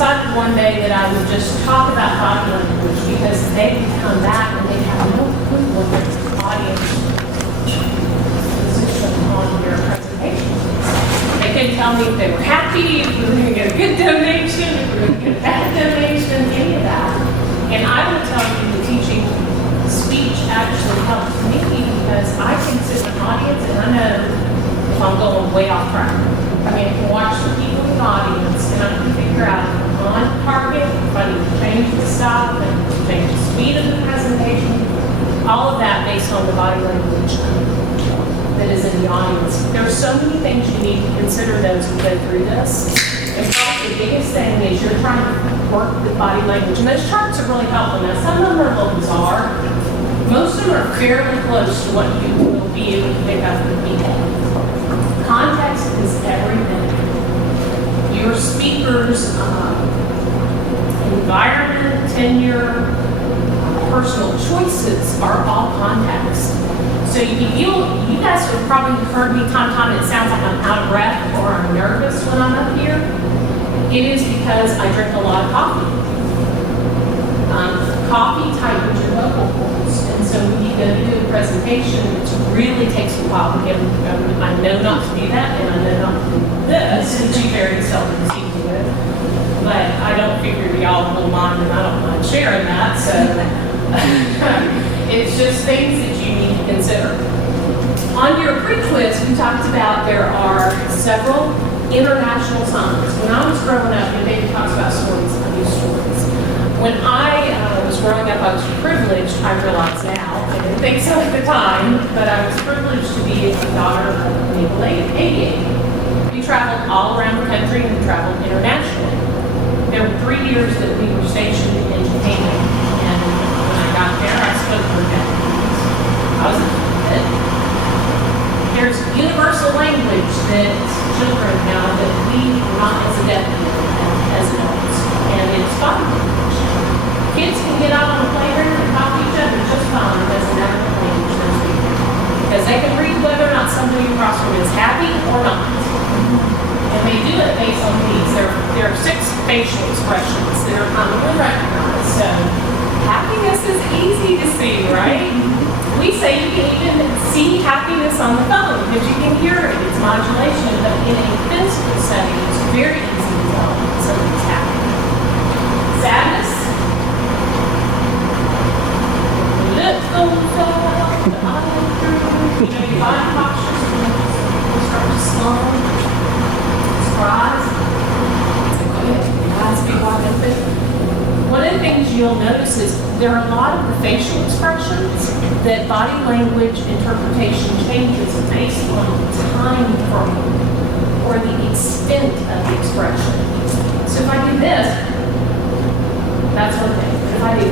decided one day that I would just talk about body language because they would come back and they have no clue what the audience position on their presentation is. They couldn't tell me if they were happy, if we were going to get a good donation, if we were going to get a bad donation, any of that. And I will tell you the teaching speech actually helped me because I can sit in an audience and I know if I'm going way off track. I mean, I can watch the people in the audience and I can figure out if I'm on target, if I need to change the style, if I need to change the speed of the presentation, all of that based on the body language that is in the audience. There are so many things you need to consider though as we go through this. And probably the biggest thing is you're trying to work with body language. And those charts are really helpful. Now, some of them are a little bizarre. Most of them are fairly close to what you will be able to pick up with people. Context is everything. Your speaker's environment, tenure, personal choices are all context. So you guys have probably heard me time it sounds like I'm out of breath or I'm nervous when I'm up here. It is because I drink a lot of coffee. Coffee tightens your vocal cords. And so when you go to do a presentation, it really takes a while to get them. I know not to do that, and I know not to do this, which you very seldom see me with. But I don't figure y'all will mind, and I don't mind sharing that. So it's just things that you need to consider. On your pre-quiz, we talked about there are several international signs. When I was growing up, and David talks about stories, I do stories. When I was growing up, I was privileged, I realize now, I didn't think so at the time, but I was privileged to be the daughter of a naval aviator. We traveled all around the country and we traveled internationally. There were 3 years that we were stationed in Japan, and when I got there, I spoke for Japanese. I was a kid. There's universal language that children know that we were not as adept as adults, and it's body language. Kids can get out on the playground and talk to each other just fine. It doesn't matter what language they're speaking. Because they can read whether or not somebody across from them is happy or not. And they do it based on these. There are 6 facial expressions that are commonly recognized. So happiness is easy to see, right? We say you can even see happiness on the phone because you can hear it. It's modulation. But in a physical setting, it's very easy to tell when somebody's happy. Sadness. Look goes up, the eye through. Your body postures start to slow. Surprise. Your eyes be wide open. One of the things you'll notice is there are a lot of the facial expressions that body language interpretation changes based on the time frame or the extent of the expression. So if I do this, that's one thing. But if I do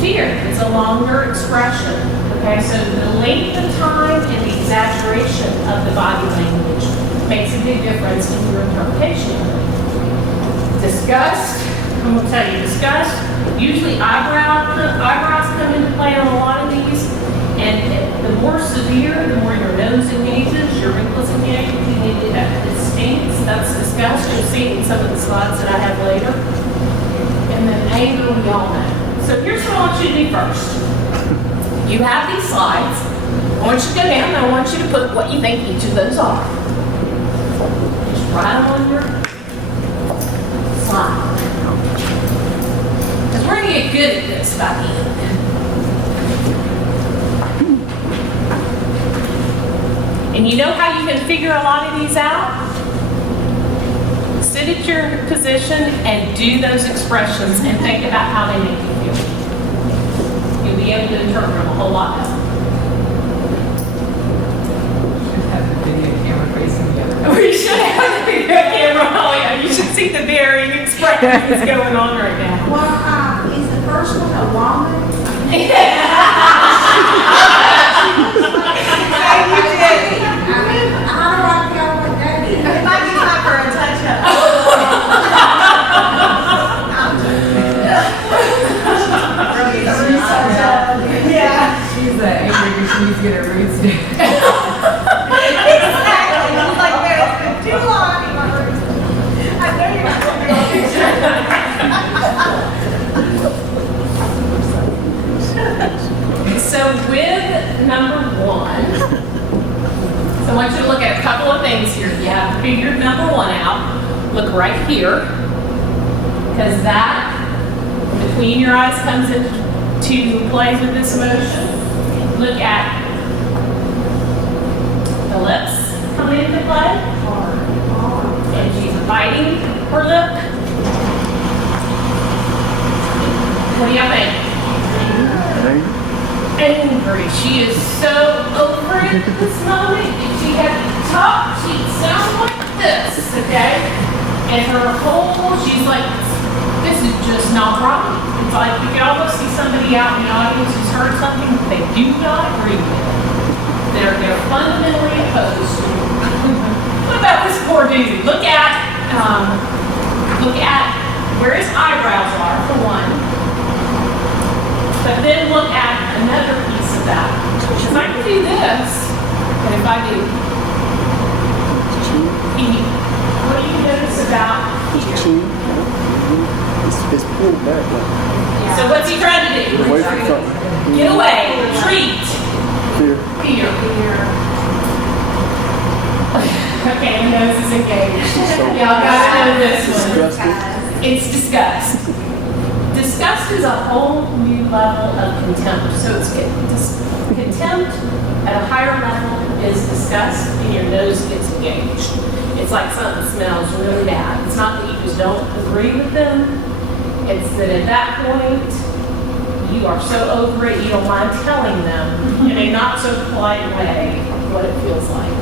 fear, it's a longer expression. Okay, so the length of time and the exaggeration of the body language makes a big difference in your interpretation of it. Disgust, I'm going to tell you, disgust, usually eyebrows come into play on a lot of these, and the more severe, the more your nose engages, your wrinkles engage, it stinks, that's disgust. You'll see it in some of the slides that I have later. And then anger, we all know. So here's what I want you to do first. You have these slides. I want you to go down and I want you to put what you think each of those are. Just write them on your slide. Because we're going to get good at this by the end. And you know how you can figure a lot of these out? Sit at your position and do those expressions and think about how they make you feel. You'll be able to interpret them a whole lot better. We should have the video camera. Oh yeah, you should see the varying expressions going on right now. Well, is the first one a woman? You did. I mean, how do I tell what that is? It might be time for a touch-up. Yeah. She's angry because she needs to get her roots down. Exactly. I was like, man, it's been too long. I want you to look at a couple of things here. You have figured number one out. Look right here, because that between your eyes comes into play with this motion. Look at the lips coming into play. And she's biting her lip. What do y'all think? Angry. She is so over it at this moment. If she had to talk, she'd sound like this, okay? And her whole, she's like, this is just not right. It's like you can almost see somebody out in the audience who's heard something that they do not agree with. They're fundamentally opposed to. What about this poor dude? Look at where his eyebrows are, for one. But then look at another piece of that. Because I can do this, and if I do, what do you notice about here? It's pulled back. So what's he trying to do? Away from something. Get away, retreat. Fear. Fear. Okay, my nose is engaged. Y'all gotta know this one. Disgusted. It's disgust. Disgust is a whole new level of contempt. So it's contempt at a higher level is disgust, and your nose gets engaged. It's like something smells really bad. It's not that you just don't agree with them. It's that at that point, you are so over it, you don't mind telling them in a not so polite way what it feels like.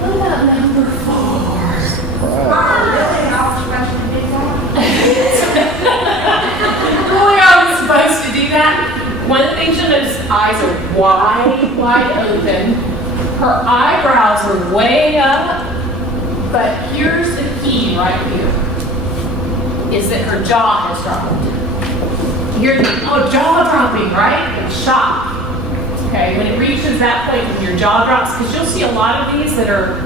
What about number 4? Mom, really not supposed to do that? Really, I was supposed to do that? One of the things you'll notice, eyes are wide open. Her eyebrows are way up. But here's the key right here, is that her jaw has dropped. You're thinking, oh, jaw dropping, right? It's shock. Okay, when it reaches that point when your jaw drops, because you'll see a lot of these that are,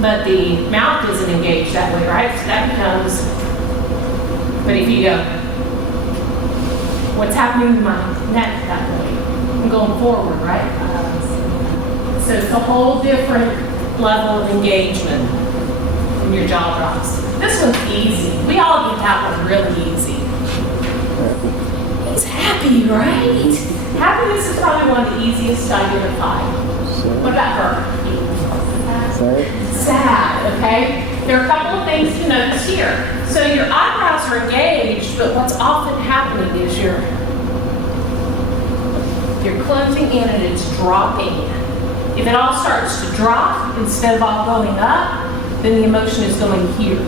but the mouth isn't engaged that way, right? So that becomes, but if you go, what's happening to my neck that way? I'm going forward, right? So it's a whole different level of engagement when your jaw drops. This one's easy. We all get that one really easy. He's happy, right? Happiness is probably one of the easiest to identify. What about her? Sad. Sad, okay? There are a couple of things to notice here. So your eyebrows are engaged, but what's often happening is you're closing in and it's dropping. If it all starts to drop instead of all going up, then the emotion is going here.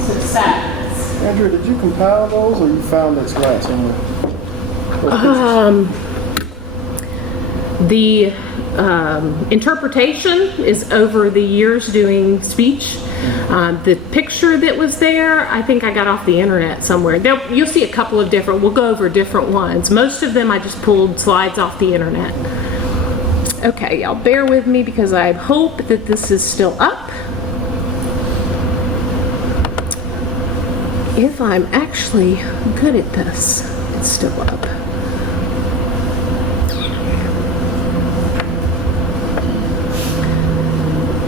So sadness. Andrea, did you compile those or you found this last somewhere? The interpretation is over the years doing speech. The picture that was there, I think I got off the internet somewhere. You'll see a couple of different, we'll go over different ones. Most of them I just pulled slides off the internet. Okay, y'all bear with me because I hope that this is still up. If I'm actually good at this, it's still up.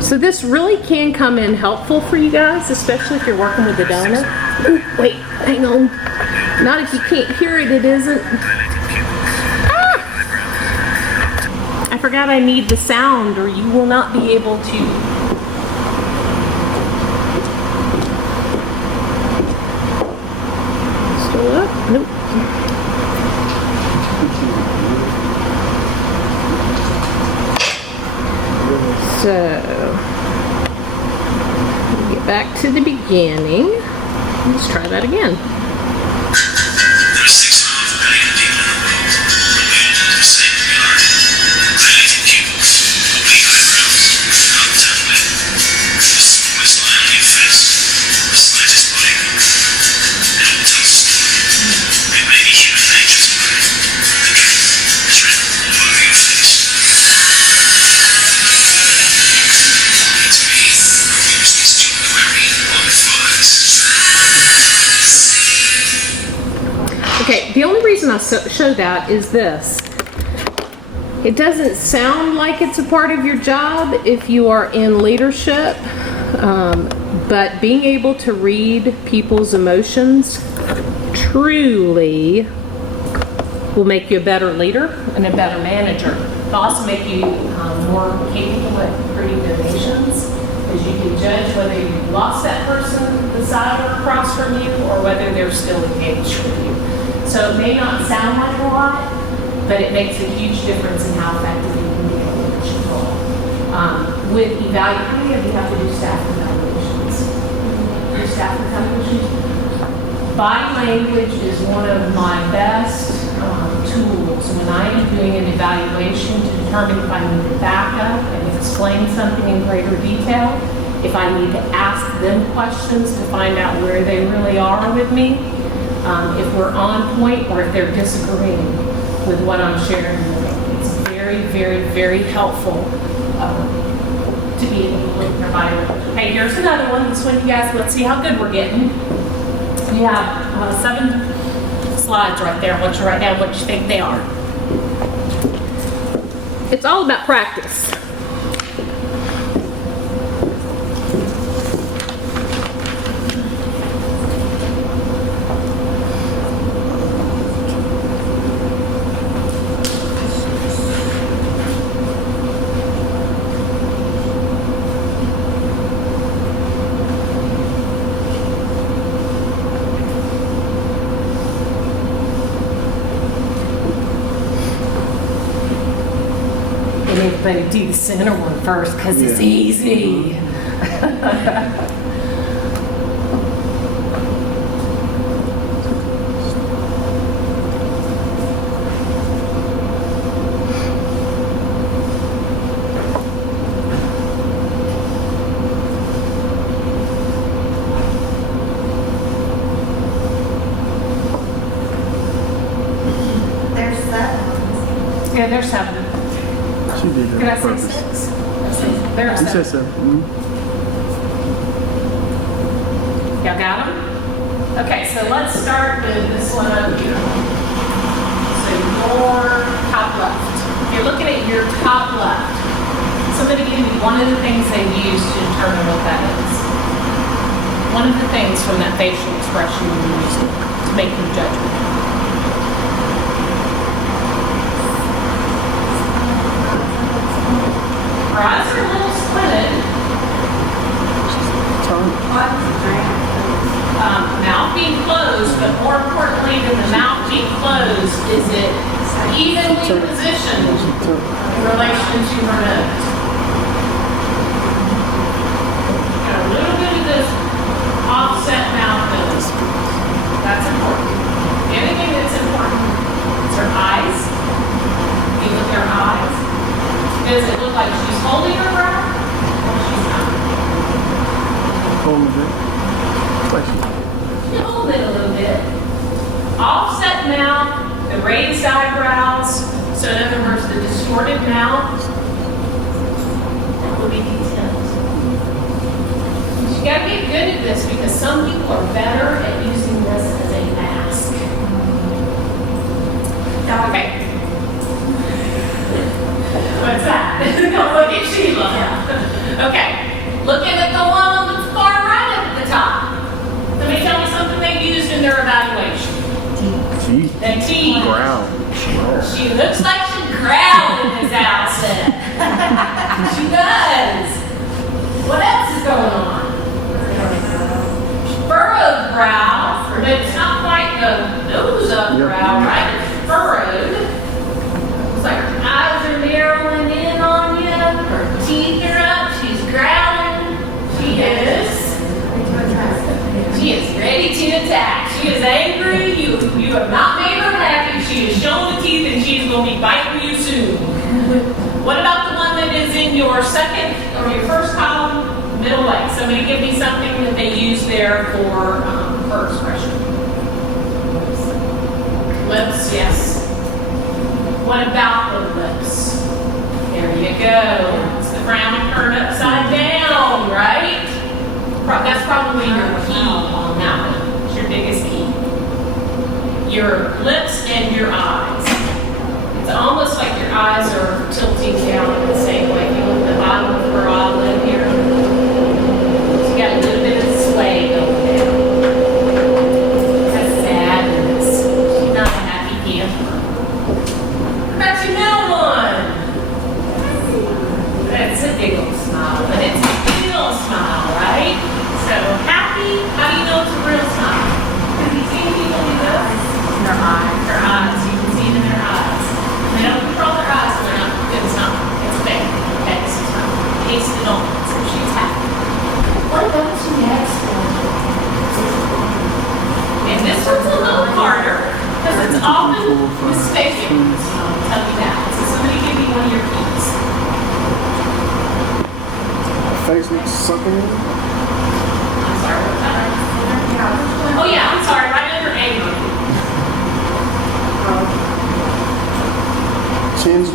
So this really can come in helpful for you guys, especially if you're working with the donor. Ooh, wait, hang on. Not if you can't hear it, it isn't. I forgot I need the sound or you will not be able to. Still up? Nope. So, get back to the beginning. Let's try that again. There are 6.5 billion people in the world who live the same regard. Dilated pupils, oblique eyebrows, not wet. The smallest line on your face, the slightest body movement. It all tells a story. It may be human nature's way. The truth is written all over your face. Okay, the only reason I show that is this. It doesn't sound like it's a part of your job if you are in leadership, but being able to read people's emotions truly will make you a better leader and a better manager. It'll also make you more capable at creating donations, because you can judge whether you lost that person beside or across from you or whether they're still engaged with you. So it may not sound like a lot, but it makes a huge difference in how effective you can be in a leadership role. With evaluating, you have to do staff evaluations. Do staff evaluations. Body language is one of my best tools when I am doing an evaluation to determine if I need to back up and explain something in greater detail, if I need to ask them questions to find out where they really are with me, if we're on point or if they're disagreeing with what I'm sharing with them. It's very, very, very helpful to be able to look at their body language. Okay, here's another one. This one, you guys, let's see how good we're getting. We have 7 slides right there. I want you to write down what you think they are. It's all about practice. Everybody do the center one first because it's easy. There's 7. Yeah, there's 7. She did Did that I on say purpose. 6? There are You said 7. so. Mhm. Y'all got them? Okay, so let's start with this one up here. So your top left. You're looking at your top left. Somebody give me one of the things they use to determine what that is. One of the things from that facial expression you use to make your judgment. Our eyes are a little squinted. Mouth being closed, but more importantly than the mouth being closed, is it evenly positioned in relation to her nose? Got a little bit of this offset mouth nose. That's important. The other thing that's important is her eyes. You look at her eyes. Does it look like she's holding her breath or she's not? Hold it. You hold it a little bit. Offset mouth, the raised eyebrows, so in other words, the distorted mouth, that would be detailed. You gotta get good at this because some people are better at using this as a mask. Okay. What's that? Look at Sheila. Okay. Looking at the one on the far right up at the top. Let me tell you something they used in their evaluation. Gee. The T. Growl. She looks like she growled in this outfit. She does. What else is going on? Furrowed brow, but it's not quite the nose up brow, right? It's furrowed. It's like her eyes are narrowing in on you. Her teeth are up. She's growling. She is. She is ready to attack. She is angry. You have not made her happy. She is showing the teeth and she's going to be biting you soon. What about the one that is in your second or your first column, middle way? Somebody give me something that they use there for her expression. Lips, yes. What about the lips? There you go. It's the frown turned upside down, right? That's probably your key on that one. It's your biggest key. Your lips and your eyes. It's almost like your eyes are pasted on, so she's happy. What about the next one? And this one's a little harder, because it's often mistaken. I'll tell you that. So somebody give me one of your keys. Face needs something. I'm sorry, what was that? Oh yeah, I'm sorry, right under anger. Chin's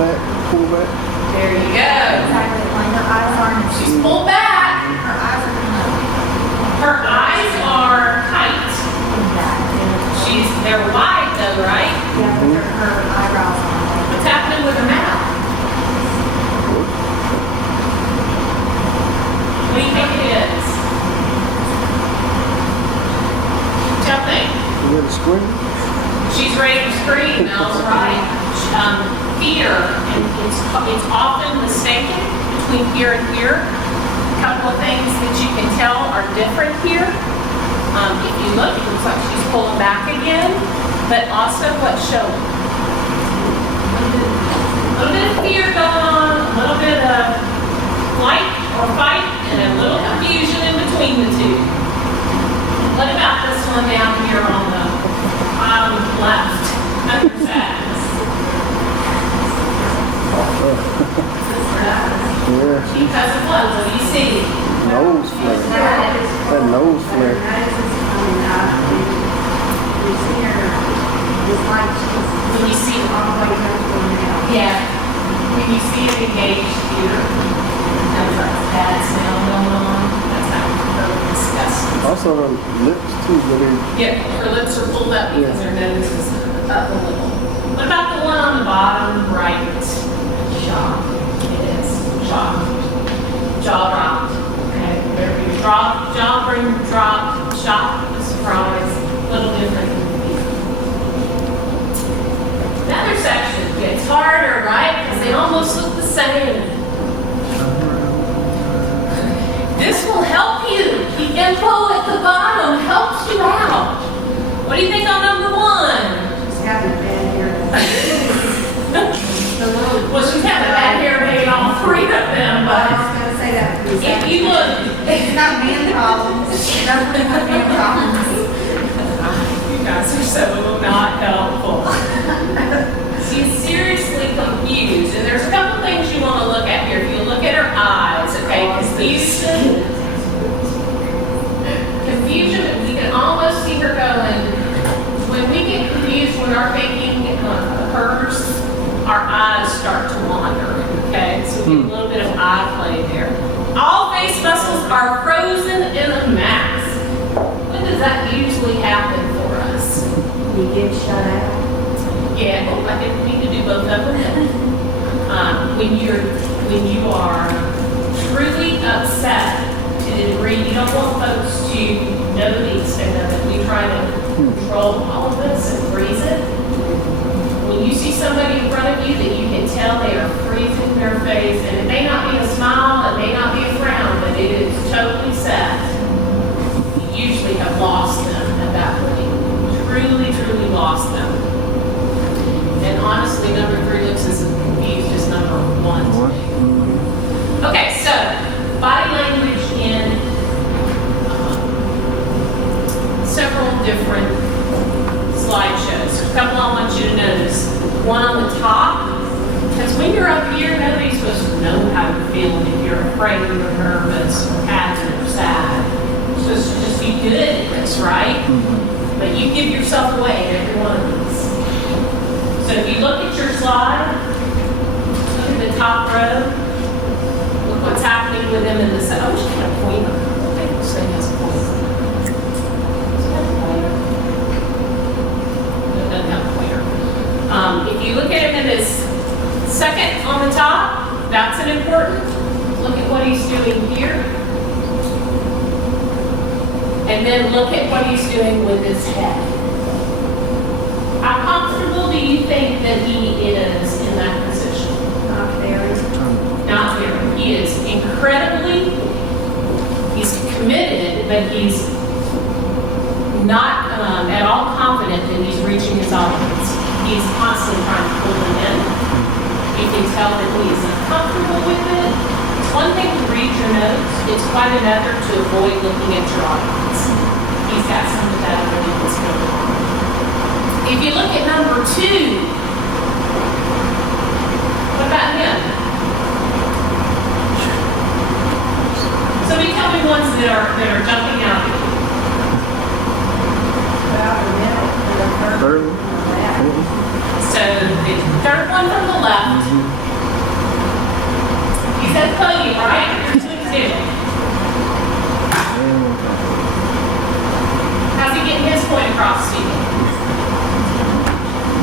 back, pull back. There you go. Exactly, like her eyes aren't, She's pulled back. her eyes are kind Her eyes are tight. They're wide though, right? yeah, but her eyebrows are. What's happening with her mouth? What do you think it is? What y'all think? You ready to scream? She's ready to scream, Mel's right. Fear, and it's often mistaken between here and here. A couple of things that you can tell are different here. If you look, it looks like she's pulling back again, but also what's showing. A little bit of fear going on, a little bit of flight or fight, and a little confusion in between the two. What about this one down here on the bottom left? Under sadness. Yeah. Because of what? What do you see? Nose flare. That nose flare. When you see, yeah, when you see it engaged here, that's like bad smell going on. That's how really disgusting. Also her lips too, but they Yeah, her lips are pulled up because her nose is up a little. What about the one on the bottom right? Jaw. It is. Jaw. Jaw dropped. Okay. Wherever you drop, jaw bring, drop, shock, surprise, a little different. The other section gets harder, right? Because they almost look the same. This will help you. The info at the bottom helps you out. What do you think on number one? She's got a bad hair. Well, she's had a bad hair day in all three of them, I but was gonna say that. if you look, It's not man problems. It doesn't have man problems. you guys are so not helpful. She's seriously confused, and there's a couple things you want to look at here. If you look at her eyes, okay, confusion, we can almost see her going. When we get confused, when our thinking occurs, our eyes start to wander, okay? So we get a little bit of eye play there. All face muscles are frozen in a mass. When does that usually happen for us? We get shut out. Yeah, well, I didn't mean to do both of them. When you are truly upset to the degree you don't want folks to know the extent of it, we try to control all of this and freeze it. When you see somebody in front of you that you can tell they are freezing their face, and it may not be a smile, it may not be a frown, but it is totally set, you usually have lost them at that point. Truly, truly lost them. And honestly, number 3 looks as confused as number 1 to me. Okay, so body language in several different slideshows. A couple I want you to notice. One on the top, because when you're up here, nobody's supposed to know how you're feeling if you're afraid or nervous or happy or sad. You're supposed to just be good at this, right? But you give yourself away in every one of these. So if you look at your slide, look at the top row, look what's happening with them in the center. Oh, she's got a pointer. I think this thing has a pointer. Does it have a pointer? No, it doesn't have a pointer. If you look at him in his second on the top, that's an important. Look at what he's doing here. And then look at what he's doing with his head. How comfortable do you think that he is in that position? Not very. Not very. He is incredibly, he's committed, but he's not at all confident that he's reaching his audience. He's constantly trying to pull them in. You can tell that he is uncomfortable with it. it's quite an effort to avoid looking at your audience. He's got some of that already that's going on. If you look at number 2, what about him? Somebody tell me ones that are jumping out at you. Third. So the third one from the left. He's at the podium, right? Here's what he's doing. How's he getting his point across to you?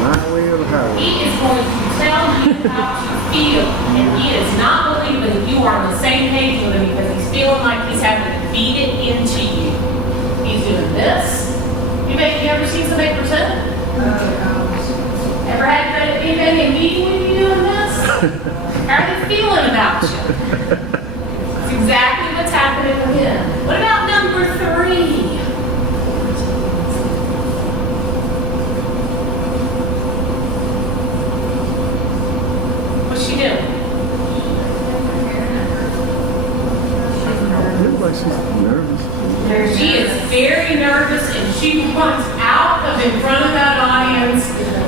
My way or the highway. He is going to tell you how to feel, and he is not believing that you are on the same page with him because he's feeling like he's having to feed it into you. He's doing this. You ever seen somebody pretend? Ever had anybody in a meeting with you doing this? How are they feeling about you? It's exactly what's happening with him. What about number 3? What's she doing? Looks like she's nervous. She is very nervous and she runs out of in front of that audience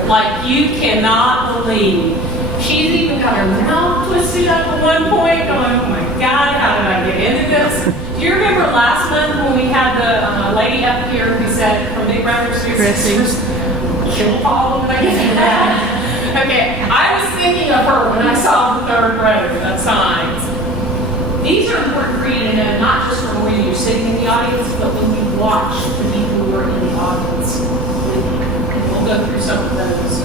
like you cannot believe. She's even got her mouth twisted up at one point going, oh my God, how did I get into this? Do you remember last month when we had the lady up here who said from Big Brothers Big Sisters, kill Paul, did I get that? Okay, I was thinking of her when I saw the third row of signs. These are important for you to know, not just from when you're sitting in the audience, but when you watch the people who are in the audience with you. And we'll go through some of those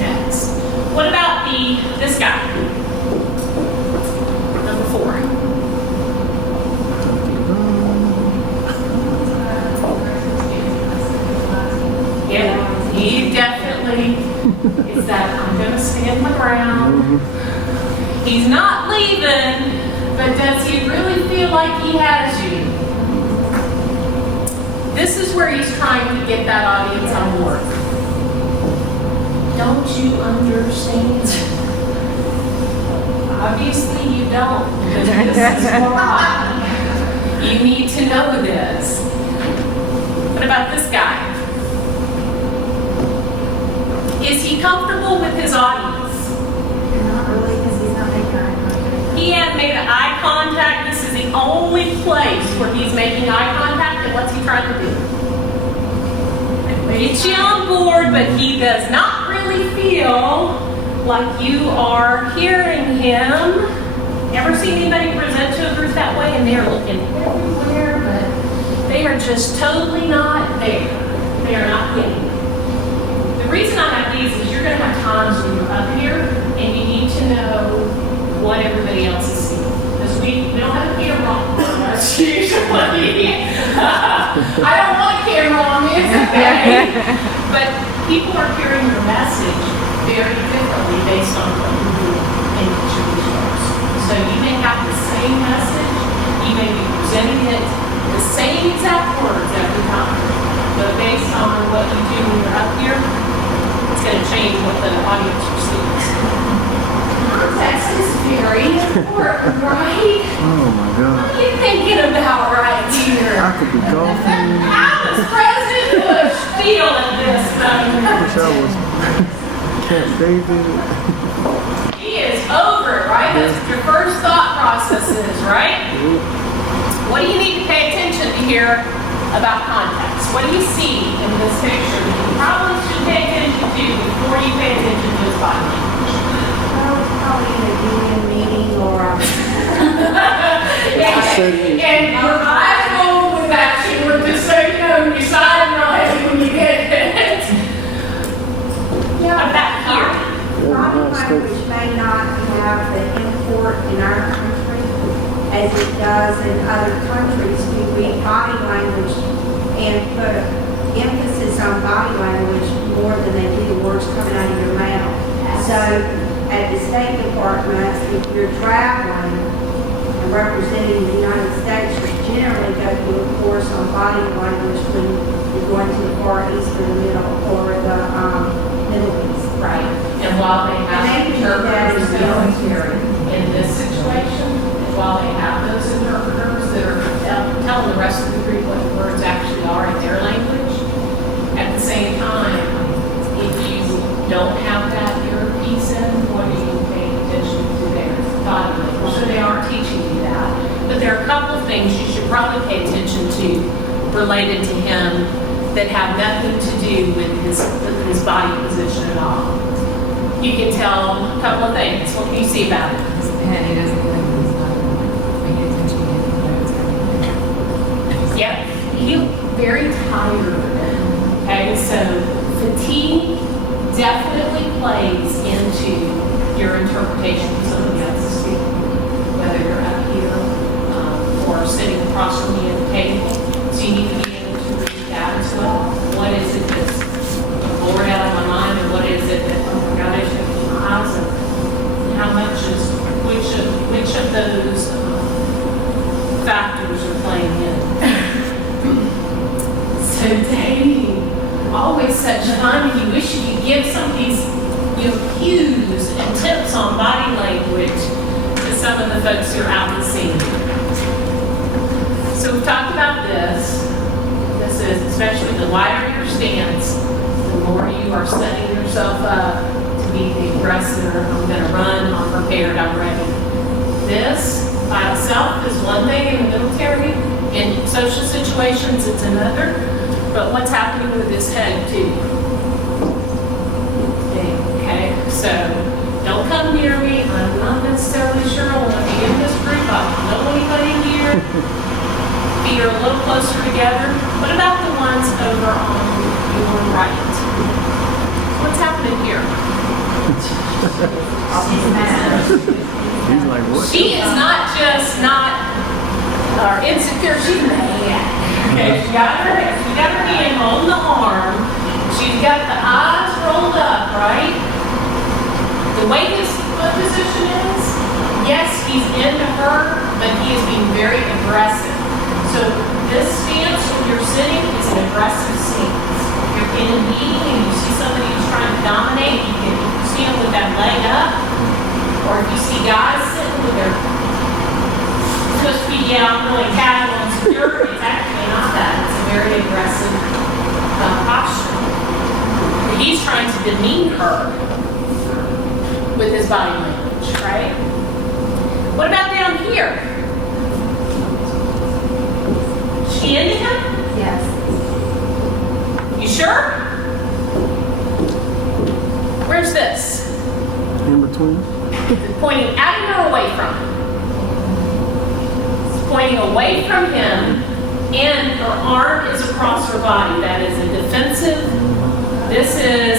next. What about this guy? Number 4. Yeah, he definitely is that I'm going to stand my ground. He's not leaving. But does he really feel like he has you? This is where he's trying to get that audience on board. Don't you understand? Obviously you don't, because this is why. You need to know this. What about this guy? Is he comfortable with his audience? Not really, because he's not making eye contact. He hadn't made eye contact. This is the only place where he's making eye contact. And what's he trying to do? Get you on board, but he does not really feel like you are hearing him. Ever seen anybody present to a group that way and they're looking everywhere, but they are just totally not there. They are not getting it. The reason I have these is you're going to have times when you're up here and you need to know what everybody else is seeing. Because we don't have a camera on us usually. I don't want a camera on me, it's okay. But people are hearing your message very differently based on what you do in each of these roles. So you may have the same message, you may be presenting it the same exact words every time. But based on what you do when you're up here, it's going to change what the audience receives. Context is very important, right? Oh my God. What are you thinking about right here? I could be golfing. How does President Bush feel at this thing? Wish I was Camp David. He is over it, right? That's what your first thought process is, right? What do you need to pay attention to here about context? What do you see in this picture that you probably should pay attention to before you pay attention to his body language? Probably in a union meeting or And your eyes roll with that, you were just so you know, you sigh and rise when you get it. What about here? body language may not have the import in our country as it does in other countries. We read body language and put emphasis on body language more than they do words coming out of your mouth. So at the State Department, if you're traveling and representing the United States, you generally go through a course on body language when you're going to the Far East or the Middle or the Middle East. Right. And while they have And they can do that interpreters as military. in this situation, and while they have those interpreters that things you should probably pay attention to related to him that have nothing to do with his body position at all. You can tell a couple of things. What can you see about it? His pen, he doesn't like he's not paying attention to anything. Yep, he looked very tired. Okay, so fatigue definitely plays into your interpretation of somebody else's speaking, whether you're up here or sitting across from me at the table. So you need to be able to read that as well. What is it that's bored out of my mind, and what is it that, oh my God, I should have my eyes open? How much is, which of those factors are playing in? So dating, always such fun. You wish you could give some of these cues and tips on body language to some of the folks who are out in the scene. So we've talked about this. This is especially the wider your stance, the more you are setting yourself up to be the aggressor. I'm going to run, I'm prepared, I'm ready. This by itself is one thing in the military. In social situations, it's another. But what's happening with his head, too? Okay, so don't come near me. I'm not necessarily sure I want to be in this group. I don't know anybody here. Feet are a little closer together. What about the ones over on your right? What's happening here? She's mad. He's like, what? She is not just not insecure, she's mad. Okay, she got her hand on the arm. She's got the eyes rolled up, right? The way his foot position is, yes, he's into her, but he is being very aggressive. So this stance when you're sitting is an aggressive stance. If you're in a meeting and you see somebody who's trying to dominate, you can see them with that leg up. Or if you see guys sitting with their supposed to be, I'm really casual and secure, it's actually not that. It's a very aggressive posture. He's trying to demean her with his body language, right? What about down here? She into him? Yes. You sure? Where's this? In between? Pointing at him or away from him? It's pointing away from him, and her arm is across her body. That is a defensive. This is,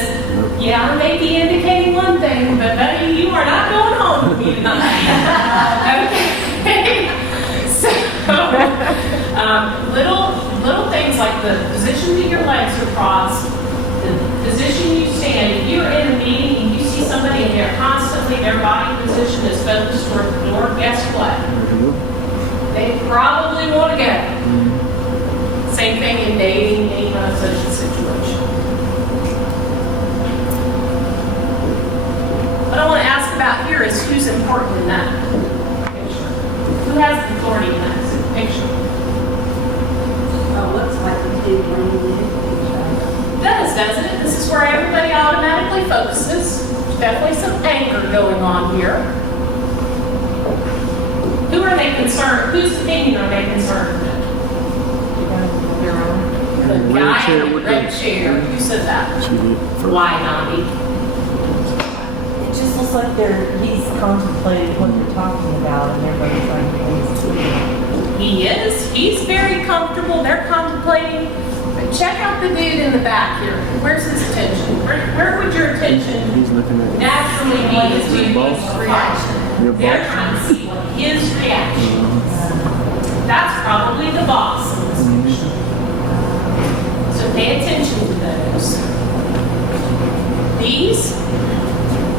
yeah, I may be indicating one thing, but buddy, you are not going home with me tonight. Okay. So, little things like the position that your legs are crossed, the position you stand. If you're in a meeting and you see somebody and they're constantly, their body position is focused toward the door, guess what? They probably want to go. Same thing in dating, any kind of social situation. What I want to ask about here is who's important in that picture? Who has the authority in that picture? Oh, looks like the two leaning into each other. Doesn't it? This is where everybody automatically focuses. There's definitely some anger going on here. Who are they concerned? Whose opinion are they concerned with? Their own. The Red guy chair in the with red the- chair. Who said that? She did. Why, Nandi? It just looks like he's contemplating what they're talking about and everybody's trying to He is. He's very comfortable. They're contemplating. But check out the dude in the back here. Where's his attention? Where would your attention He's looking at naturally be as to his boss. reaction? Your They're boss. trying to see what his reaction is. That's probably the boss in this picture. So pay attention to those. These,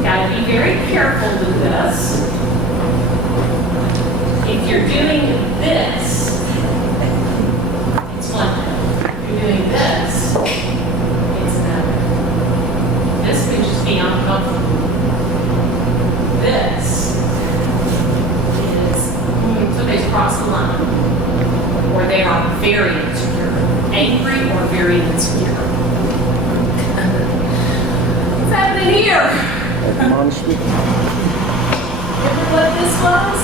gotta be very careful with this. If you're doing this, it's one thing. If you're doing this, it's another. This could just be uncomfortable. This is somebody's crossing the line, or they are very insecure, angry or very insecure. What's happening here? admonishment. Remember what this was?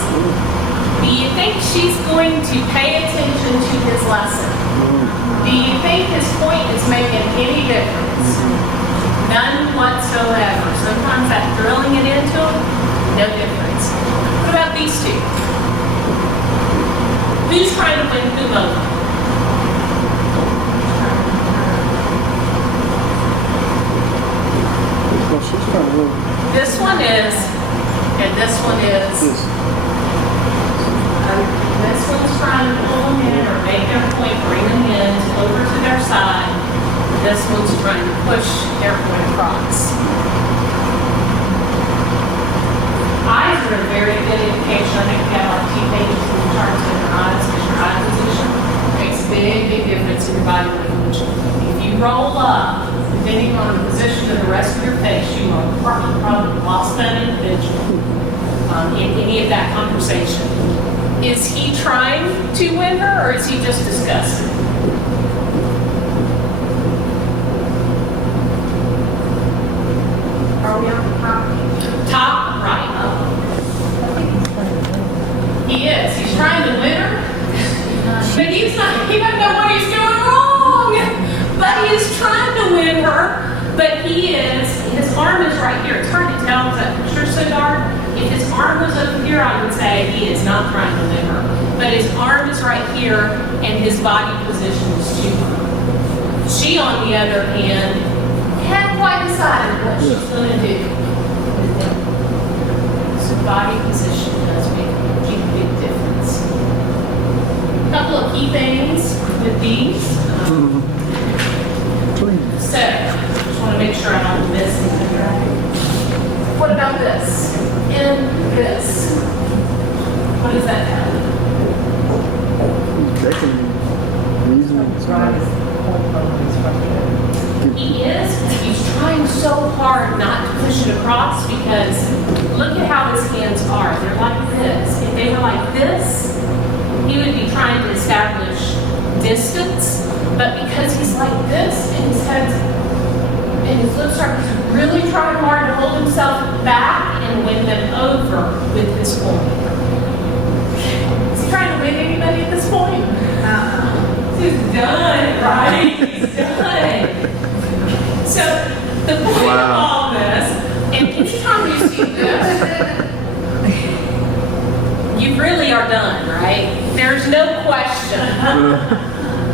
Be you think she's going to pay attention to his lesson? Do you think his point is making any difference? None whatsoever. Sometimes that drilling it into him, no difference. What about these two? Who's trying to win whom over? Well, she's trying to win. This one is, and this one is. This. This one's trying to pull them in or make their point, bring them in over to their side. This one's trying to push their point across. Eyes are a very good indication. I think we have our key pages in the charts in your eyes, because your eye position makes a big, big difference in your body language. If you roll up, depending on the position of the rest of your face, you are probably lost that individual in any of that conversation. Is he trying to win her, or is he just disgusted? Are we on the top? Top right. He is. He's trying to win her, but he's not. He doesn't know what he's doing wrong. But he is trying to win her. But he is. His arm is right here. It's hard to tell because that picture's so dark. If his arm was over here, I would say he is not trying to win her. But his arm is right here, and his body position is to her. She, on the other hand, hadn't quite decided what she's going to do. So body position does make a big difference. A couple of key things with these. So, just want to make sure I don't miss anything, right? What about this? And this. What does that have? That can be reasoning. He is. He's trying so hard not to push it across because look at how his hands are. They're like this. If they were like this, he would be trying to establish distance. But because he's like this and his head's and his lips are, he's really trying hard to hold himself back and win them over with his point. Is he trying to win anybody at this point? He's done, right? He's done. So the point of all this, and anytime you see this, you really are done, right? There's no question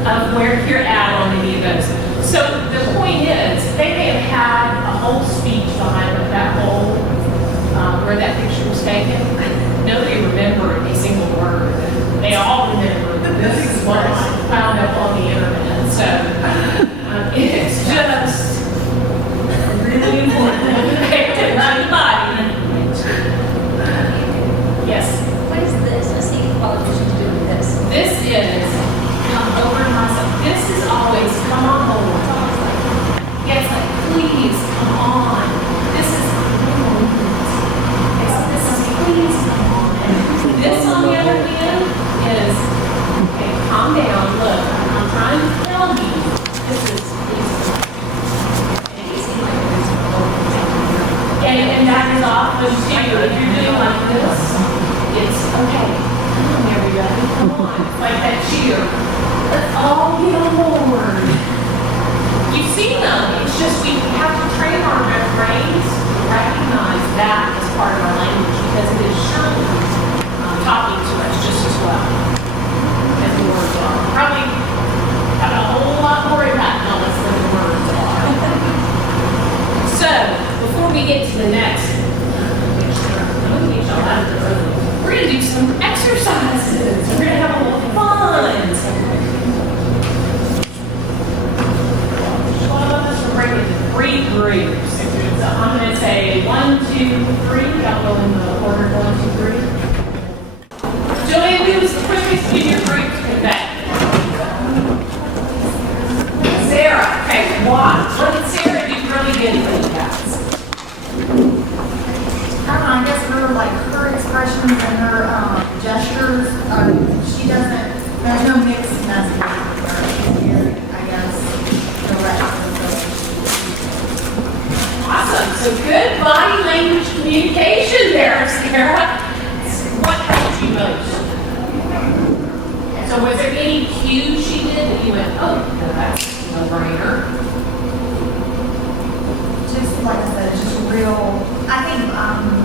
of where you're at on any of those. So the point is, they may have had a whole speech behind it, that whole, where that picture was taken. Nobody remembered a single word. They all remembered that this is what I found up on the internet. So it's just really important to pay attention to the body. Yes? What is this? I see politicians doing this. This is come over to myself. This is always come on over. Yes, like please come on. This is please come on. This on the other hand is okay, calm down. Look, I'm trying to tell you this is and that is often too. If you're doing like this, it's okay. Come on, everybody, come on. It's like that cheer. Let's all get on board. You've seen them. It's just we have to train our brains to recognize that as part of our language because it is surely talking to us just as well as the words are. Probably have a whole lot more impact on us than the words are. So, before we get to the next, we're going to do some exercises. We're going to have a little fun. We're breaking into 3 groups. So I'm going to say 1, 2, 3. I'll go in the order 1, 2, 3. Joanne, who was the quickest in your group today? Sarah. Okay, watch. What did Sarah do really good for you guys? I guess her expressions and her gestures, she doesn't, there's no mixed messaging here, I guess, the rest of Awesome. So good body language communication there, Sarah. What helped you most? So was there any cues she did that you went, oh, no, that's no brainer? Just like I said, just real, I think,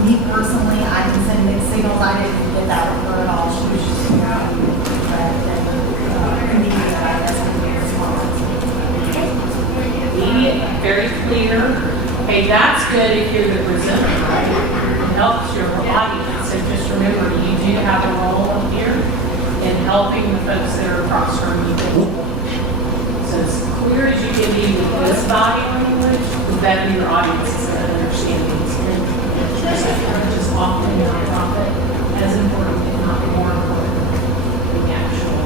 me personally, I can send mixed signals. I didn't get that with her at all. She was just, immediate, I guess, with the response. Immediate, very clear. Okay, that's good if you're the presenter, right? It helps your audience. So just remember, you do have a role up here in helping the folks that are across from you. So as clear as you can be with this body language, the better your audience is going to understand these things. Which is often nonprofit, as important, if not more important, than the actual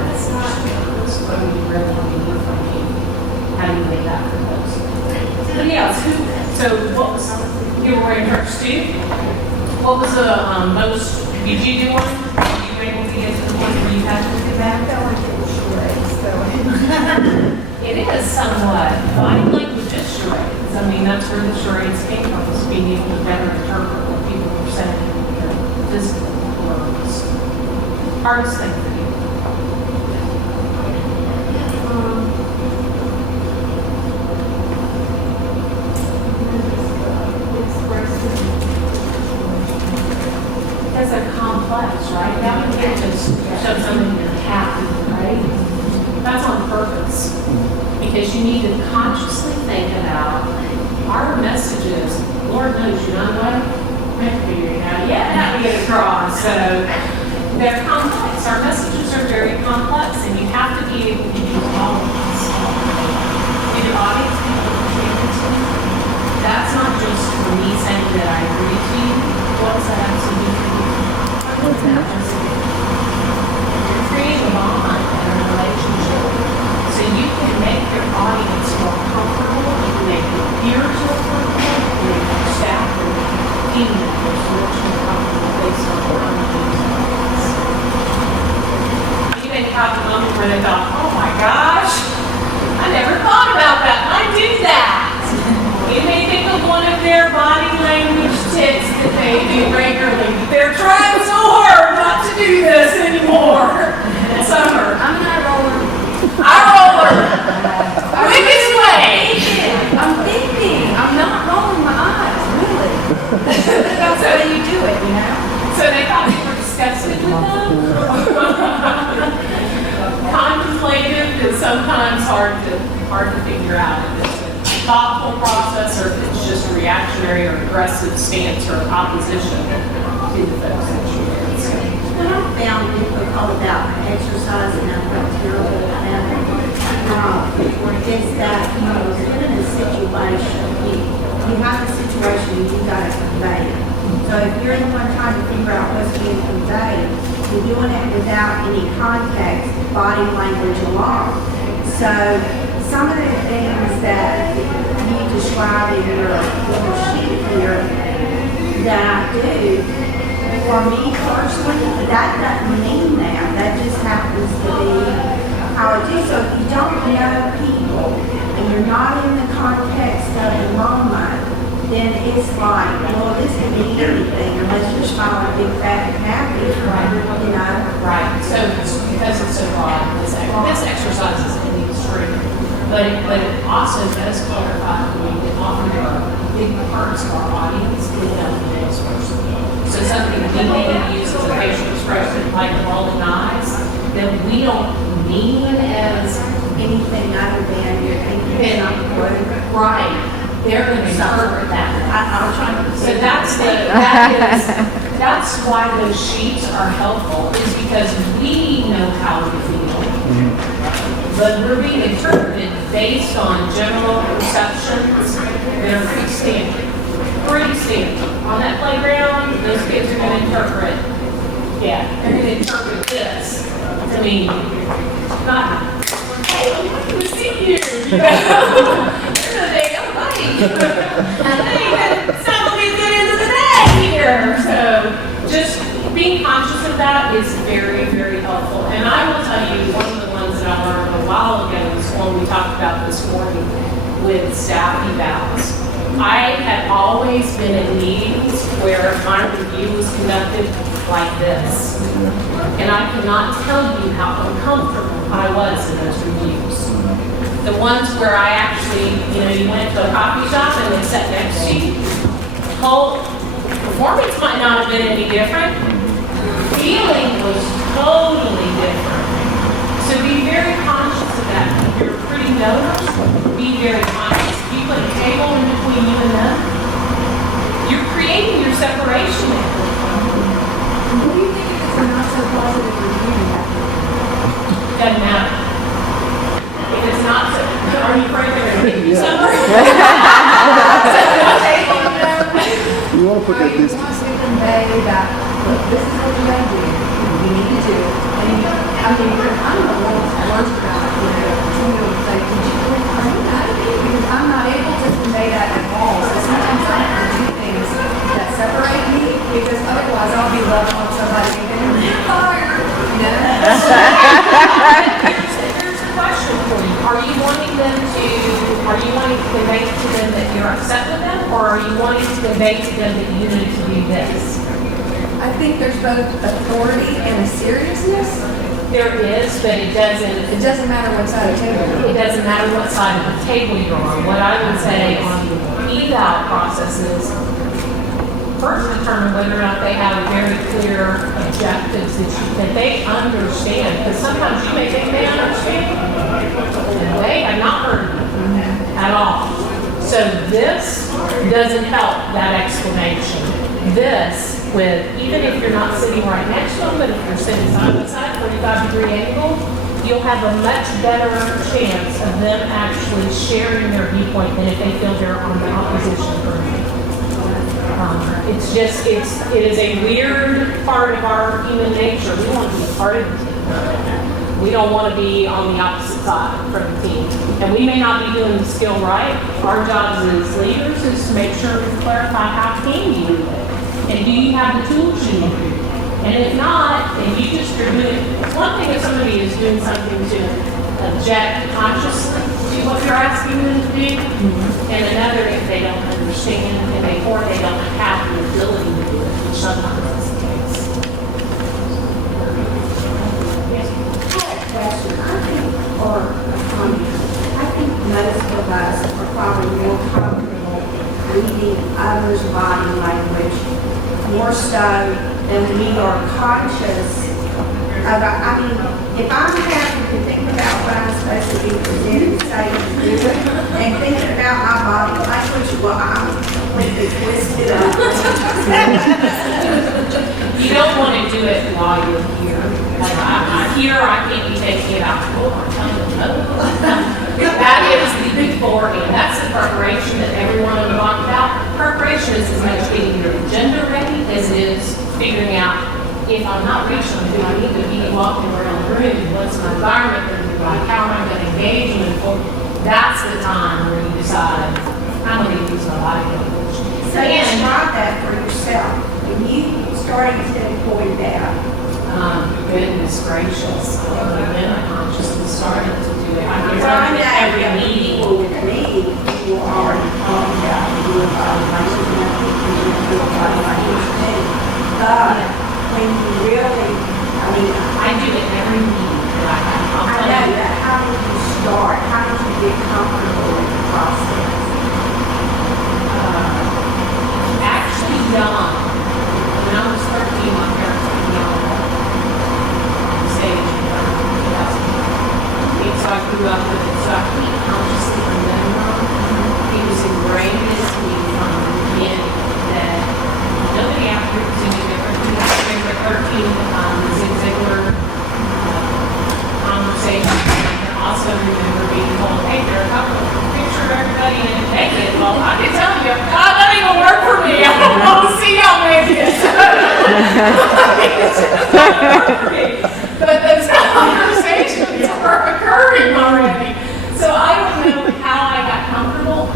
message. So what we really want to hear from you. How do you make that for folks? But yeah, so what was, you were wearing shirts too? What was the most, did you do one? Were you able to get to the point where you had to do that? It is somewhat. Body language is charades. I mean, that's where the charades came from, is being able to better interpret what people were saying in their physical words. Hardest thing for you. Because they're complex, right? Now we can't just shove something in your hat, right? That's on purpose. Because you need to consciously think about our messages. Lord knows, you know what? We're figuring out yet how to get across. So they're complex. Our messages are very complex, and you have to be able to use all of this. In your audience, people understand this. That's not just for me saying that I agree with you. What does that actually mean for you? What's that? You're creating a bond and a relationship. So you can make your audience more comfortable, you can make your peers more comfortable, you can make your staff and team members much more comfortable based on your own needs. You may have a moment where they thought, oh my gosh, I never thought about that, and I do that. You may think of one of their body language tics that they do regularly. They're trying so hard not to do this anymore. Summer. I'm not rolling. Eye roller. Quickest way. I'm thinking. I'm not rolling my eyes, really. That's the way you do it, you know? So they thought you were disgusted with them? Contemplative is sometimes hard to figure out if it's a thoughtful process or if it's just a reactionary or aggressive stance or opposition to the folks that you're with. So, What I found difficult about exercise, and I felt terrible about it, is that, you know, you're in a situation, you have a situation and you got to convey it. So if you're the one trying to figure out what's being conveyed, you're doing it without any context, body language alone. So some of the things that you describe in your little sheet here that I do, for me personally, that doesn't mean that. That just happens to be how I do. So if you don't know people and you're not in the context of the moment, then it's like, well, this can be anything unless you're smiling big, fat, and happy, you know? right. So because it's so broad, this exercise is in the extreme. But it also does clarify for me that often there are big parts of our audience that don't know this person. So something we may use as a facial expression like rolling eyes that we don't mean as Anything other than you're thinking something. right. They're going to interpret that. I'll try to. So that's why those sheets are helpful, is because we know how we feel. But we're being interpreted based on general perceptions that are pretty standard. Pretty standard. On that playground, those kids are going to interpret, they're going to interpret this to mean, not, hey, I'm happy to see you. You know? There's a day, I'm like, hey, it's not going to be a good end of the day here. So just being conscious of that is very, very helpful. And I will tell you, one of the ones that I learned a while ago was one we talked about this morning with staff evals. I had always been in meetings where my review was conducted like this. And I cannot tell you how uncomfortable I was in those reviews. The ones where I actually, you went to a coffee shop and they sat next to you, whole performance might not have been any different. Feeling was totally different. So be very conscious of that. If you're pretty donors, be very conscious. If you put a table in between you and them, you're creating your separation there. What do you think if it's a not so positive review? Doesn't matter. If it's not so, are you afraid they're going to hit you somewhere? You want to put that You distance. want to convey that, look, this is what you gotta do, you need to do. And you, I mean, I'm a little worse about it, say, did you really train that? Because I'm not able to convey that at all. So sometimes I have to do things that separate me, because otherwise I'll be loved on somebody and they're gonna get fired, you know? Here's the question for you. Are you wanting to convey to them that you're upset with them, or are you wanting to convey to them that you need to do this? I think there's both authority and a seriousness. There is, but it doesn't matter what side of the table you're on. it doesn't matter what side of the table you're on. What I would say on the eval process is first determine whether or not they have very clear objectives that they understand. Because sometimes you may think they understand, and they have not heard you at all. So this doesn't help that explanation. This, even if you're not sitting right next to them, but if you're sitting side by side, 45-degree angle, you'll have a much better chance of them actually sharing their viewpoint than if they feel they're on the opposition group. It is a weird part of our human nature. We want to be a part of the team. We don't want to be on the opposite side from the team. And we may not be doing the skill right. Our jobs as leaders is to make sure we clarify how can you do it. And do you have the tools you need? And if not, then you just are doing it. It's one thing if somebody is doing something to object consciously to what you're asking them to do, and another if they don't understand and they don't have the ability to do it, which sometimes is the case. Yes. Question. I think, or a comment, I think most of us are probably more comfortable reading others' body language more so than we are conscious of. I mean, if I'm having to think about what I'm supposed to be presenting, say, and thinking about my body language, well, I'm completely twisted up. You don't want to do it while you're here. Like I can't be taking it out. That is the beforehand. That's the preparation that everyone will talk about. Preparation is as much getting your agenda ready as it is figuring out if I'm not reaching, do I need to be walking around the room? What's my environment going to be like? How am I going to engage in it? That's the time where you decide I'm going to use my body language. So you tried that for yourself. When you started to employ that, Goodness gracious, when I consciously started to do it. I can tell I you at every meeting. with me, you were already talking about your body language, and I think you were your body language too. But when you really, I mean, I do it every meeting that I have. I'll I tell know you. that. How did you start? How did you get comfortable with the process? Actually young. When I was 13, my parents put me on the stage in front of 2,000. So I grew up with it. So I can't consciously remember. It was ingrained in me from the beginning that nobody after was any different. We had favorite 13 the Zig Ziglar conversation. I can also remember being told, hey, there are a couple of picture of everybody in it naked. Well, I can tell you, God, that ain't gonna work for me. I don't want to see y'all naked. It's not gonna work for me. But those conversations were occurring already. So I don't know how I got comfortable.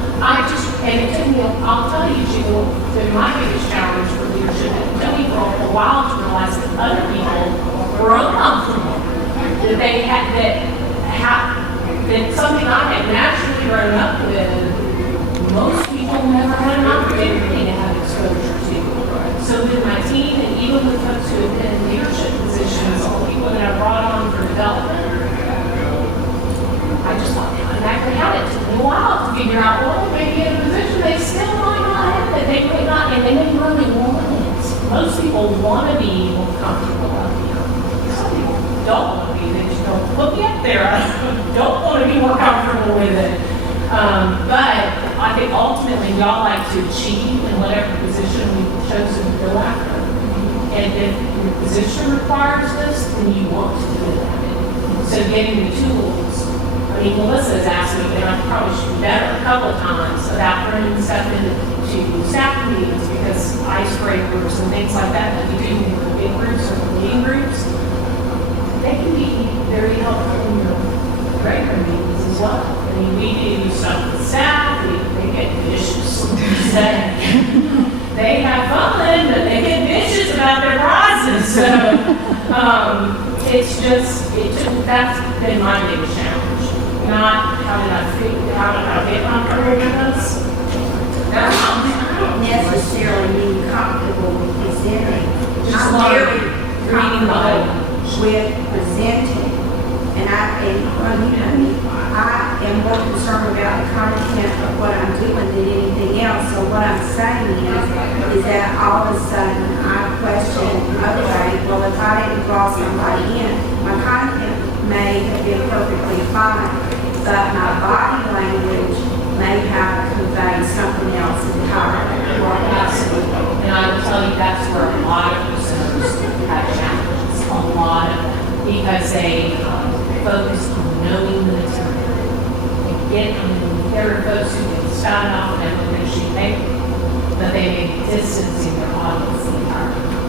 And it took me, I'll tell you, Jill, that my biggest challenge for leadership, it took me for a while to realize that other people were uncomfortable. That they had, that something I had naturally grown up with, most people never had an opportunity to have exposure to. So with my team, and even with folks who we all like to achieve in whatever position we've chosen to go after. And if your position requires this, then you want to do that. So getting the tools, I mean, Melissa has asked me, and I probably should be better a couple of times about bringing stuff into staff meetings because icebreakers and things like that that we do in the big groups or the meeting groups, they can be very helpful in your regular meetings as well. I mean, we do stuff with staff, they get vicious. They have fun, but they get vicious about their prizes. So it's just, that's been my biggest challenge. Not how did I get comfortable with this? I don't necessarily mean comfortable with presenting. Just I'm like very reading the comfortable with presenting. And well, you know me, I am more concerned about the content of what I'm doing than anything else. So what I'm saying is that all of a sudden I question, okay, well, if I didn't draw somebody in, my content may have been perfectly fine, but my body language may have conveyed something else entirely. Absolutely. And I will tell you that's where a lot of presenters have challenges. A lot of because they focus on knowing the material. There are folks who can start off and have a sheet of paper, but they may be distancing their audience the entire time.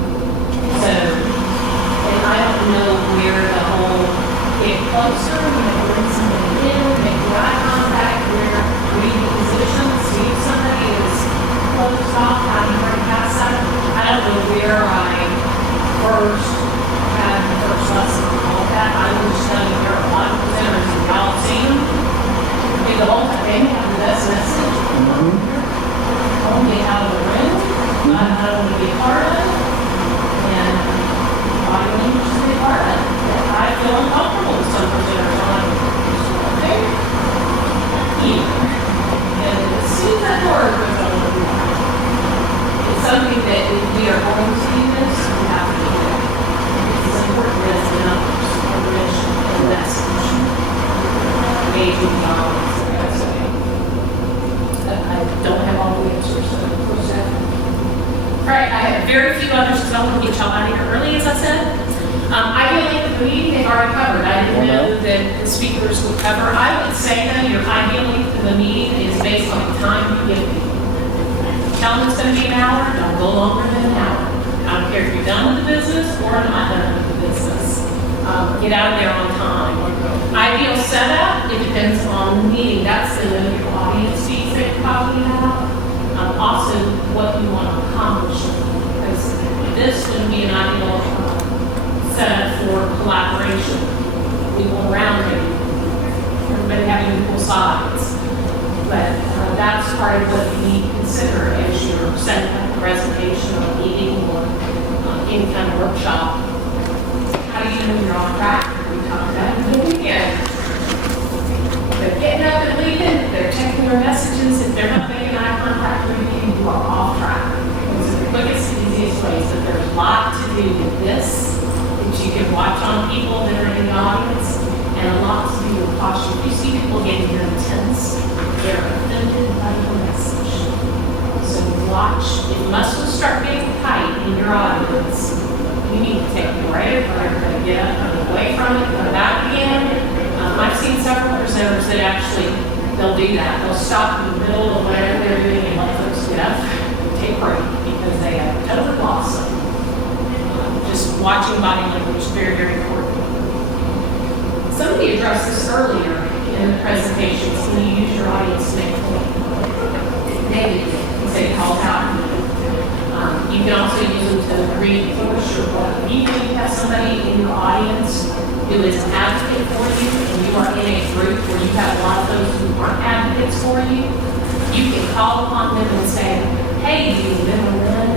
So, and I don't know where the whole get closer, bring somebody in, make eye contact, where read the position, see if somebody is closed off, how do you bring past that? I don't know where I first had the first lesson and all that. I will just tell you there are a lot of presenters and y'all see them. They go all the time, have the best message. Only out of the room. I don't want to be a part of it. And body language is a big part of it. I feel uncomfortable with some presenters on okay. And as soon as that door goes on, it's something that if we are going to do this, we have to do it. It's important as the numbers, the mission, and the message. Engaging the audience. I don't have all the answers, so push that. All right, I have very few others because I want to get y'all out of here early, as I said. Ideally, the meeting they've already covered. I didn't know that the speakers would cover. I would say that your ideal length of the meeting is based on the time you give people. Tell them it's going to be an hour, don't go longer than an hour. I don't care if you're done with the business or not done with the business. Get out of there on time. Ideal setup, it depends on the meeting. That's the your audience piece that you're talking about. Also, what you want to accomplish. Because this would be an ideal setup for collaboration. We go around here. Everybody having equal sides. But that's part of what you need to consider as you're setting up a presentation or a meeting or any kind of workshop. How do you know you're on track? We talked about it in the weekend. They're getting up and leaving, they're checking their messages, if they're not making eye contact with you, you are off track. Those are the quickest, easiest ways. That there's a lot to do with this, that you can watch on people that are in the audience, and a lot to do with posture. You see people getting very intense, they're offended by your message. So watch, if muscles start getting tight in your audience, you need to take a break, or everybody get up, come away from it, come back again. I've seen several presenters that actually, they'll do that. They'll stop in the middle of whatever they're doing and let folks get up, take a break, because they have totally lost them. Just watching body language is very, very important. Somebody addressed this earlier in the presentations, when you use your audience to make a point. Maybe say calls out. You can also use them to reinforce your point. Even if you have somebody in your audience who is an advocate for you, and you are in a group where you have a lot of those who aren't advocates for you, you can call upon them and say, hey, do you remember when?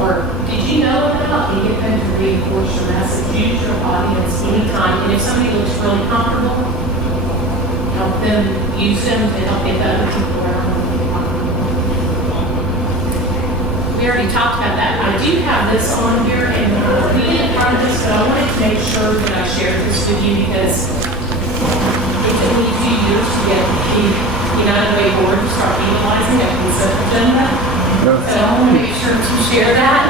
Or did you know about? And get them to reinforce your message. Use your audience anytime. And if somebody looks really comfortable, help them, use them to help get other people around them. We already talked about that. I do have this on here, and we didn't run this, but I wanted to make sure that I shared this with you because it took me 2 years to get the United Way board to start utilizing a consent agenda. So I want to make sure to share that.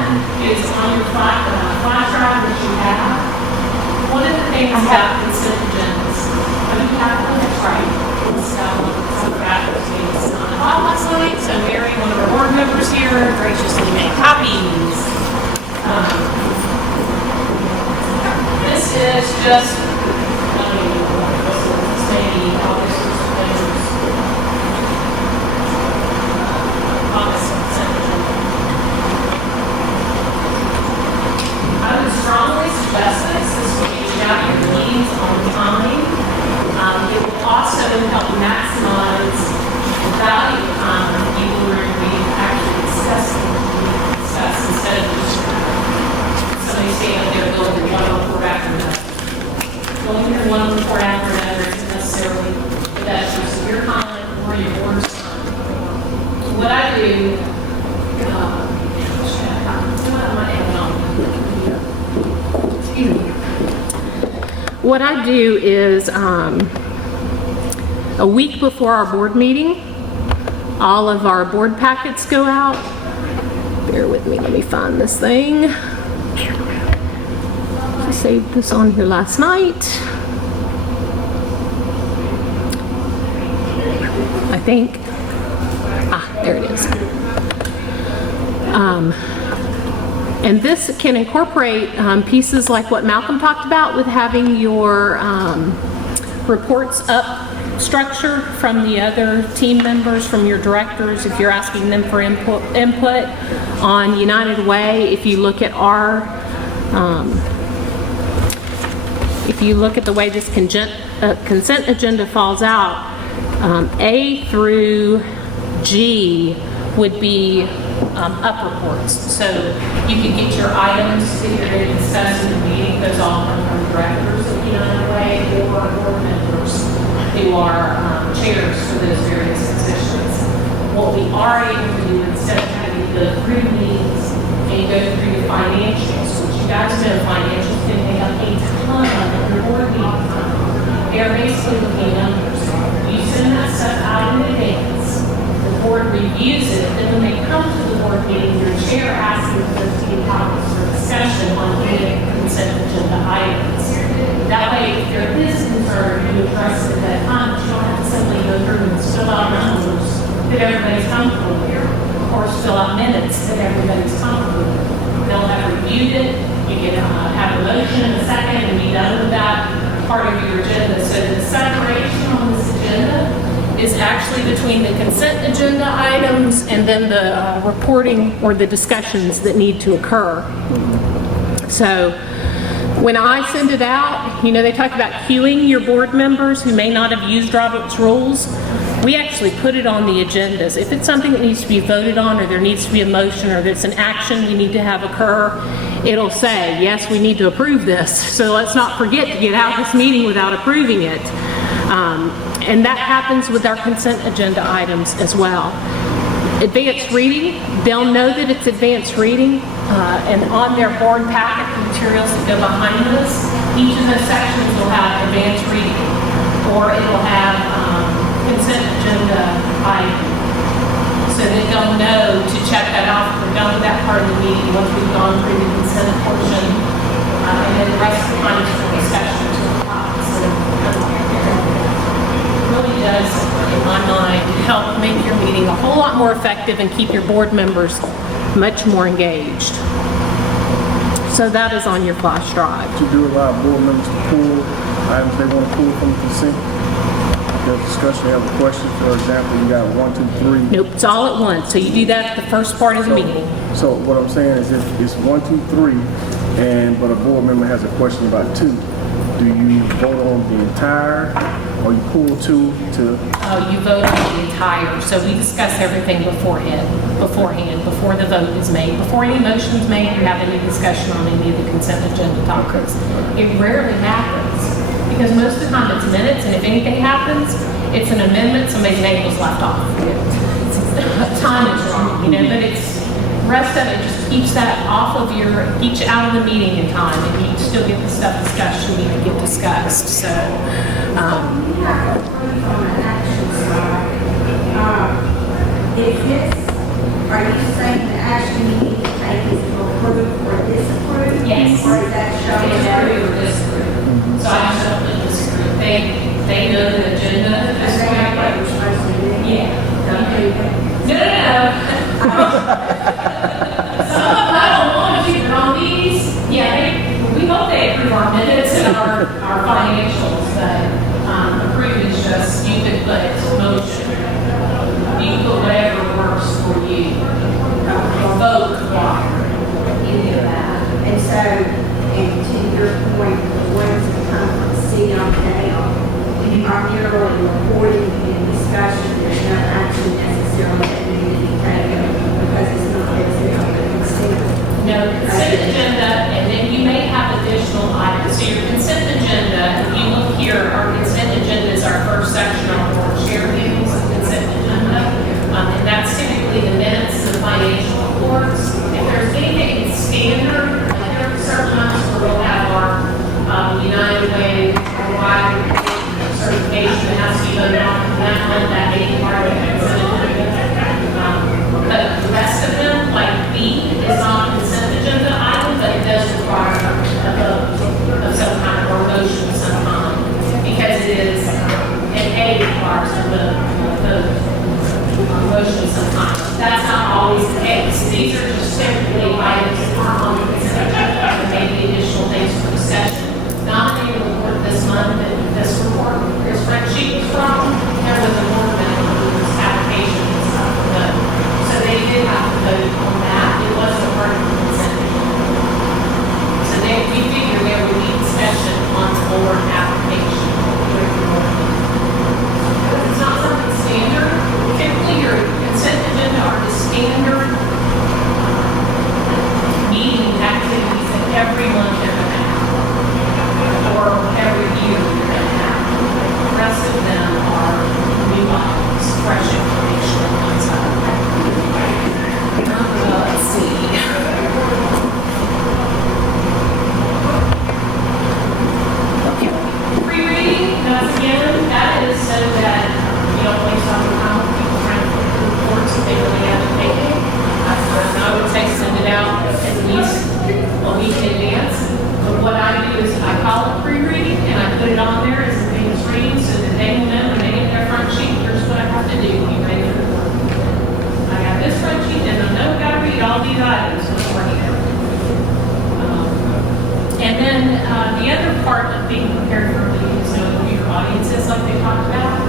It's on your flash drive that you have. One of the things about consent agendas, you have one that's right. So some of that was on the hall last night. So Mary, one of our board members here, graciously made copies. This is just, maybe August or I would strongly suggest this will get out your meetings on time. It will also help maximize the value of time of people who are going to actually discuss instead of just somebody standing up there building one report after another. Going through one report after another isn't necessarily the best use of your time or your board's time. What I do, what I do is a week before our board meeting, all of our board packets go out. Bear with me, let me find this thing. I saved this on here last night. I think. There it is. And this can incorporate pieces like what Malcolm talked about with having your reports up structure from the other team members, from your directors, if you're asking them for input on United Way. If you look at our, if you look at the way this consent agenda falls out, A through G would be up reports. So you could get your items that you're going to discuss in the meeting. Those all come from directors of United Way or board members who are chairs for those various positions. What we are able to do instead of having to go through meetings and go through the financials, which you guys know financials can take up a ton of your board meeting time. They're basically looking at numbers. You send that stuff out in advance. The board reviews it, and when they come to the board meeting, your chair asks them for 15 topics for discussion on any consent agenda items. That way, if there is concern, you address it at that time. You don't have to simply go through and fill out numbers that everybody's comfortable with, or fill out minutes that everybody's comfortable with. They'll have reviewed it. You can have a motion in a second and be done with that part of your agenda. So the separation on this agenda is actually between the consent agenda items and then the reporting or the discussions that need to occur. So when I send it out, you know, they talk about queuing your board members who may not have used Robert's rules. We actually put it on the agendas. If it's something that needs to be voted on, or there needs to be a motion, or there's an action we need to have occur, it'll say, yes, we need to approve this. So let's not forget to get out this meeting without approving it. And that happens with our consent agenda items as well. Advanced reading, they'll know that it's advanced reading, and on their board packet, the materials that go behind this, each of those sections will have advanced reading, or it will have consent agenda item, so that they'll know to check that off. We're done with that part of the meeting once we've gone through the consent portion, and then the rest of the time is for discussion to the top. So really does, in my mind, help make your meeting a whole lot more effective and keep your board members much more engaged. So that is on your flash drive. To do allow board members to pull items they want to pull from the consent. There's discussion, they have a question, for example, you got 1, 2, 3. Nope, it's all at once. So you do that at the first part of the meeting. So what I'm saying is if it's 1, 2, 3, but a board member has a question about 2, do you vote on the entire, or you pull 2 to? Oh, you vote on the entire. So we discuss everything beforehand, before the vote is made. Before any motion is made, you have any discussion on any of the consent agenda topics. It rarely happens, because most of the time it's minutes, and if anything happens, it's an amendment, somebody's name was left off. Time is wrong, you know, but it's, the rest of it just keeps that off of keeps you out of the meeting in time, and you still get the stuff discussed you need to get discussed. So, Is this, are you saying the action you need to take is to approve or disapprove? Yes. Or is that showing? They agree with this group. So I just don't put this group. They know the agenda. Is that what we're supposed to do? Yeah. Okay. No. Some of them I don't want to, but on these, we hope they approve our minutes and our financials, but approve is just, you could put motion. You can put whatever works for you. Vote, any of that. And so, and to your point, the ones that come from C on down, are merely reporting and discussion, there's no action necessarily that needs to be taken because it's not listed on the consent. No, consent agenda, and then you may have additional items. So your consent agenda, if you look here, our consent agenda is our first section on board share meetings, consent agenda. And that's typically the minutes and the financial reports. If there's anything standard, like there are certain times where we'll have our United Way wide certification that has to be voted on, that may be part of the consent agenda. But the rest of them, like B, is not a consent agenda item, but it does require a vote of some kind or a motion of some kind, because it is, and A requires a vote, motion of some kind. That's not always the case. These are just typically items that are on the consent agenda, and maybe additional things for discussion. Not a report this month, and this report, your spreadsheet was wrong, there was a board member whose application was not done. So they did have to vote on that. It wasn't part of the consent agenda. So we figured there would be discussion on the board application. Because it's not something standard. Typically your consent agenda are the standard meeting activities that every month you're going to have. Or every year you're going to have. The rest of them are new items, fresh information. Let's see. Pre-reading, again, that is so that you don't waste all your time with people trying to put the reports that they really have to take in. I would say send it out at least a week in advance. But what I do is I call it pre-reading and I put it on there as a famous reading so that they will know when they get their front sheet, here's what I have to do. You ready for the work? I got this front sheet and I know I've got to read all these items beforehand. And then the other part of being prepared for a meeting is knowing who your audience is, like they talked about.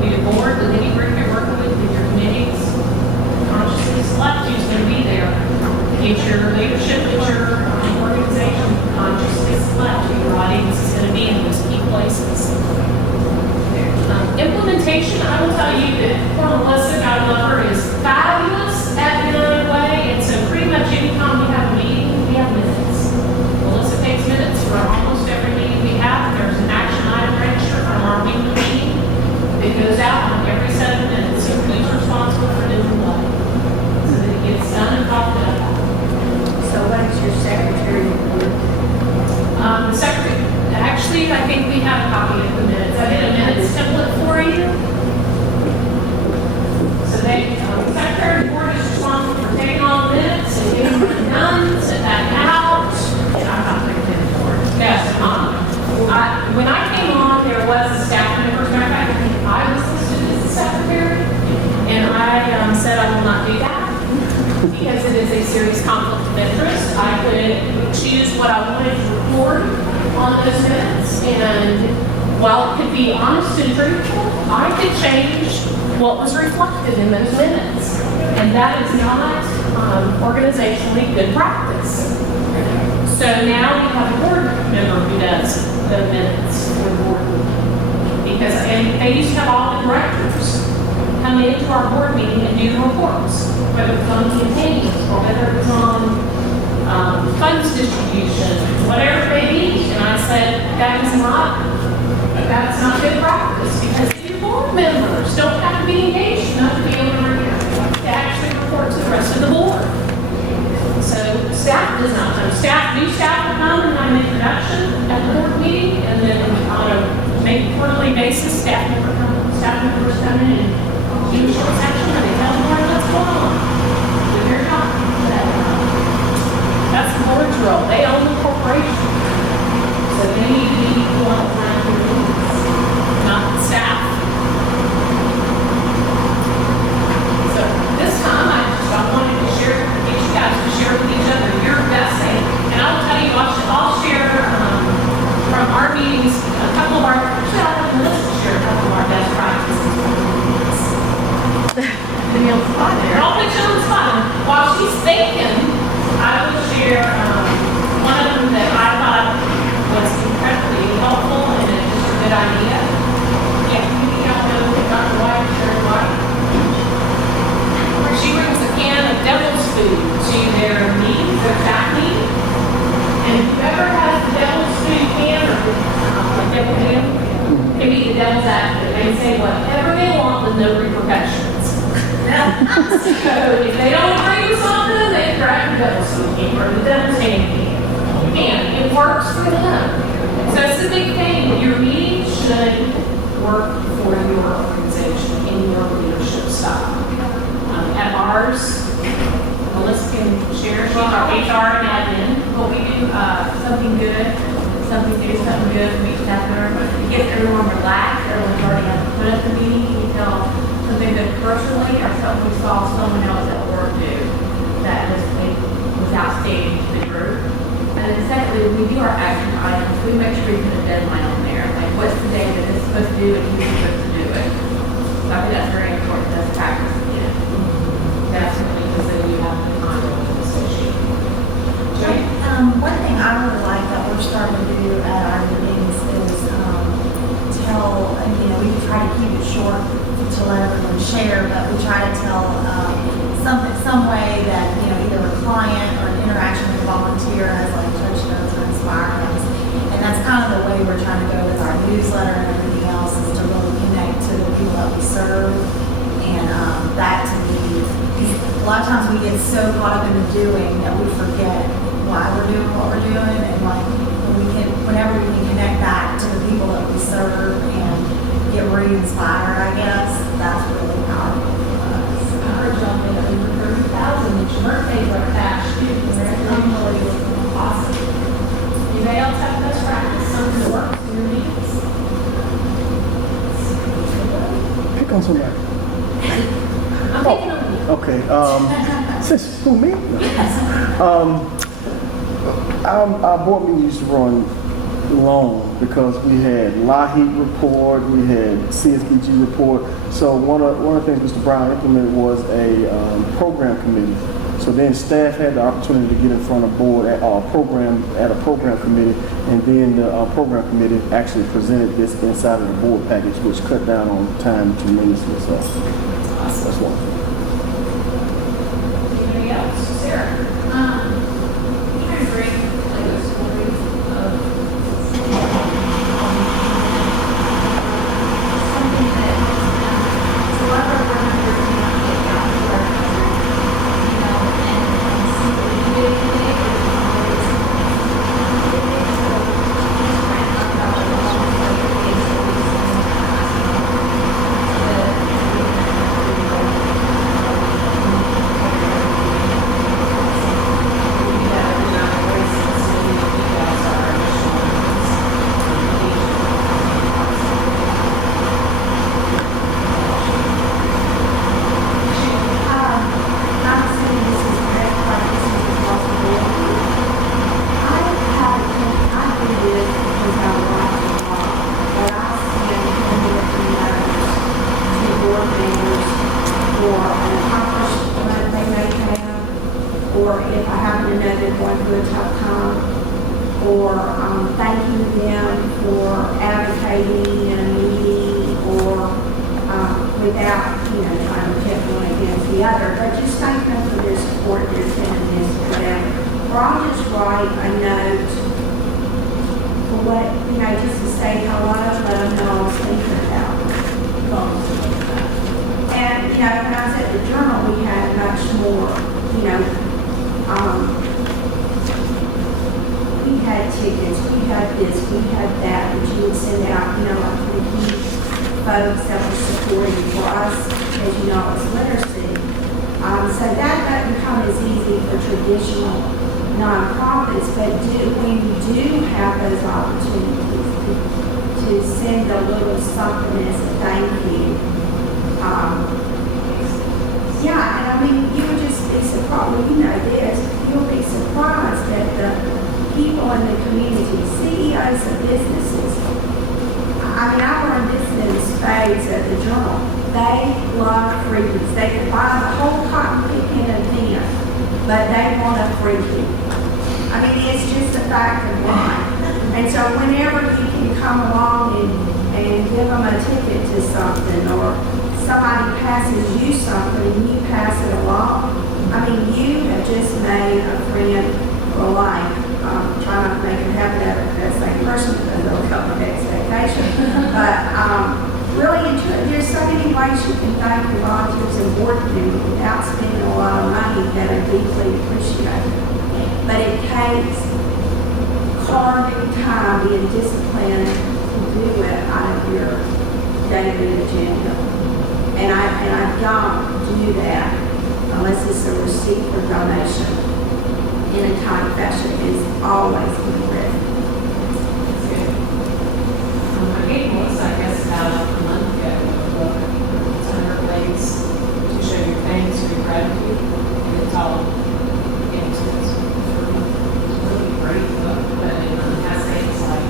With your board, the nitty group you're working with your committees, consciously select who's going to be there. Get your leadership, get your organization, consciously select who your audience is going to be in those key places. Implementation, I will tell you that poor Melissa, God love her, is fabulous at United Way, and so pretty much anytime we have a meeting, we have minutes. Melissa takes minutes for almost every meeting we have. There's an action item register from our weekly meeting that goes out on every 7 minutes. So who's responsible for doing what? So that it gets done and talked about. So what is your secretary report? The secretary, actually, I think we have a copy of the minutes. I did a minutes template for you. So the secretary report is responsible for taking all the minutes and getting them done, send that out. And I'm not taking it for it. Yes, when I came on, there was a staff member, I was listed as the secretary, and I said I will not do that because it is a serious conflict of interest. I could choose what I wanted to record on those minutes, and while it could be honest and truthful, I could change what was reflected in those minutes, and that is not organizationally good practice. So now we have a board member who does the minutes for the board meeting. Because they used to have all the directors come into our board meeting and do the reports, whether it was on campaigns or whether it was on funds distribution, whatever it may be. And I said, that's not good practice because your board members don't have to be engaged enough to be able to actually report to the rest of the board. So staff does not come. New staff will come and have an introduction at the board meeting, and then on a quarterly basis, staff members come in and leadership section and they tell the board what's going on. Do their job. That's the board's role. They own the corporation. So they need to be the ones running the meetings, not the staff. So this time I wanted to share, get you guys to share with each other your best thing. And I will tell you, I'll share from our meetings, a couple of our, actually I'll have Melissa share a couple of our best practices. Then you'll spot there. I'll put you on the spot. While she's thinking, I will share one of them that I thought was incredibly helpful and it's just a good idea. Yeah, you all know Dr. White, Sherry White. Where she brings a can of devil's food to their meetings, their staff meetings. And if you've ever had the devil's food can or a devil can, they be the devil's advocate. They say whatever they want with no repercussions. So if they don't agree with something, they grab the devil's food can or the devil's hand can. It works for them. So it's a big thing. Your meeting should work for your organization in your leadership style. At ours, Melissa can share, she's our HR and admin. Well, we do something good, something new, something good for each staff member. It gets everyone relaxed, everyone's already got to put up the meeting. We tell something good personally or something we saw someone else at work do that was outstanding to the group. And then secondly, when we do our action items, we make sure we put a deadline on there. Like what's the day that this is supposed to do and who's supposed to do it. So I think that's very important, that's practice. Definitely, because then you have the time to associate. One thing I really like that we're starting to do at our meetings is tell, we try to keep it short to let everyone share, but we try to tell some way that, either a client or an interaction with a volunteer has like touched us or inspired us. And that's kind of the way we're trying to go with our newsletter and everything else is to really connect to the people that we serve. And that to me, a lot of times we get so caught up in the doing that we forget why we're doing what we're doing, and like whenever we can connect back to the people that we serve and get re-inspired, I guess, that's really powerful for us. I heard y'all made over 30,000, which your birthdays are attached to, because they're unbelievable, awesome. Anybody else have best practice, something that works in your meetings? Pick on somebody. I'm picking on you. Okay, since who, me? Our board meeting used to run long because we had LAHEAP report, we had CSBG report. So one of the things Mr. Brown implemented was a program committee. So then staff had the opportunity to get in front of board at a program committee, and then the program committee actually presented this inside of the board package, which cut down on time tremendously. So that's one thing. Anybody else? Sarah? I agree, like a story of something that it's a lot of our work here to get out to our children, and see what we do today is always about the long or if I happen to know they're going through a tough time, or thanking them for advocating in a meeting, or without, trying to pit one against the other, but just thank them for their support, their attentiveness, whatever. Or I'll just write a note for what, just to say hello, let them know I was thinking about them. And, when I was at the journal, we had much more, we had tickets, we had this, we had that, which you would send out, like the key folks that were supporting for us. because you know it's literacy. So that doesn't come as easy for traditional nonprofits, but when you do have those opportunities to send a little something as a thank you, yeah, and I mean, you would just be surprised, well, you know this, you'll be surprised at the people in the community, CEOs of businesses. I mean, I learned this in spades at the Journal. They love freebies. They can buy the whole cotton picking event, but they want a freebie. I mean, it's just a fact of life. And so whenever you can come along and give them a ticket to something, or somebody passes you something and you pass it along, I mean, you have just made a friend for life. Try not to make it happen to that same person because they'll come the next vacation. But really, there's so many ways you can thank your relatives and board members without spending a lot of money that are deeply appreciated. But it takes carving time, being disciplined to do it out of your daily agenda. And I don't do that unless it's a receipt for donation in a timely fashion. Is always be ready. That's good. I gave Melissa, I guess, about a month ago, a book. It's 100 ways to show your thanks or your gratitude. And it's all it's really great book, but it has things like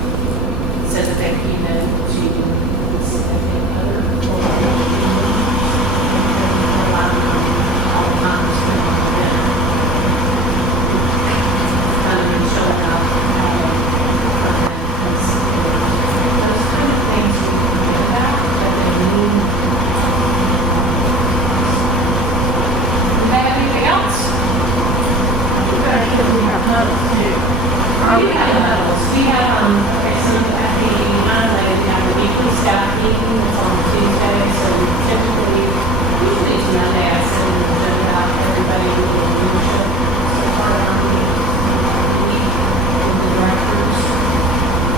says a thank you note to significant other or all the time spent on dinner. Kind of showing up those kind of things we forget about, but they mean. Do you have anything else? We have huddles too. We have huddles. We have, okay, so at the Monday, we have a weekly staff meeting, it's on Tuesday, so typically, usually it's Monday, I send an agenda out to everybody in the leadership. So part of our meeting, with the directors.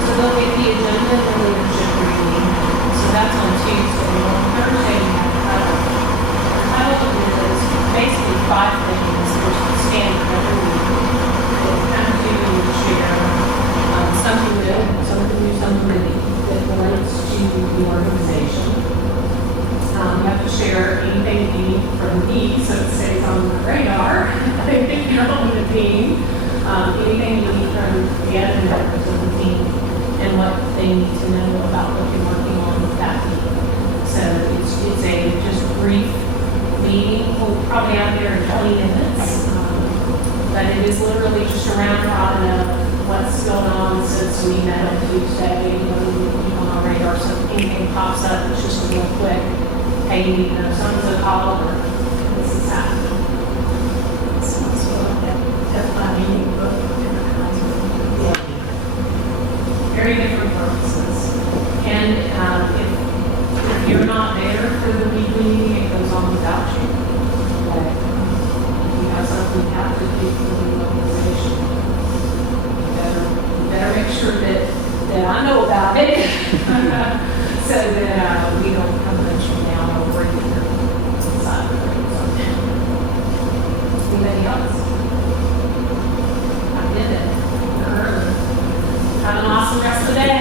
So they'll get the agenda and the leadership meeting. So that's on Tuesday. On Thursday, we have a huddle. The huddle is basically 5 things, there's a standard every week. They kind of do share something good, something new that relates to the organization. You have to share anything you need from me, so it stays on the radar. If you're on the team, anything you need from the other members of the team, and what they need to know about what you're working on with that team. So it's a just brief meeting. We'll probably out there in 20 minutes. But it is literally just around robin of what's going on since we met on Tuesday, you know, we keep on our radar, so if anything pops up, it's just a real quick, hey, you know, someone's a call or this is happening. So that's what that's my meeting, but different kinds of, very different purposes. And if you're not there for the weekly meeting, it goes on without you. But you have something you have to do for the organization. You better make sure that I know about it. So that we don't come much from now over here inside the things. Anybody else? I did it. We're early. Have an awesome rest of the day.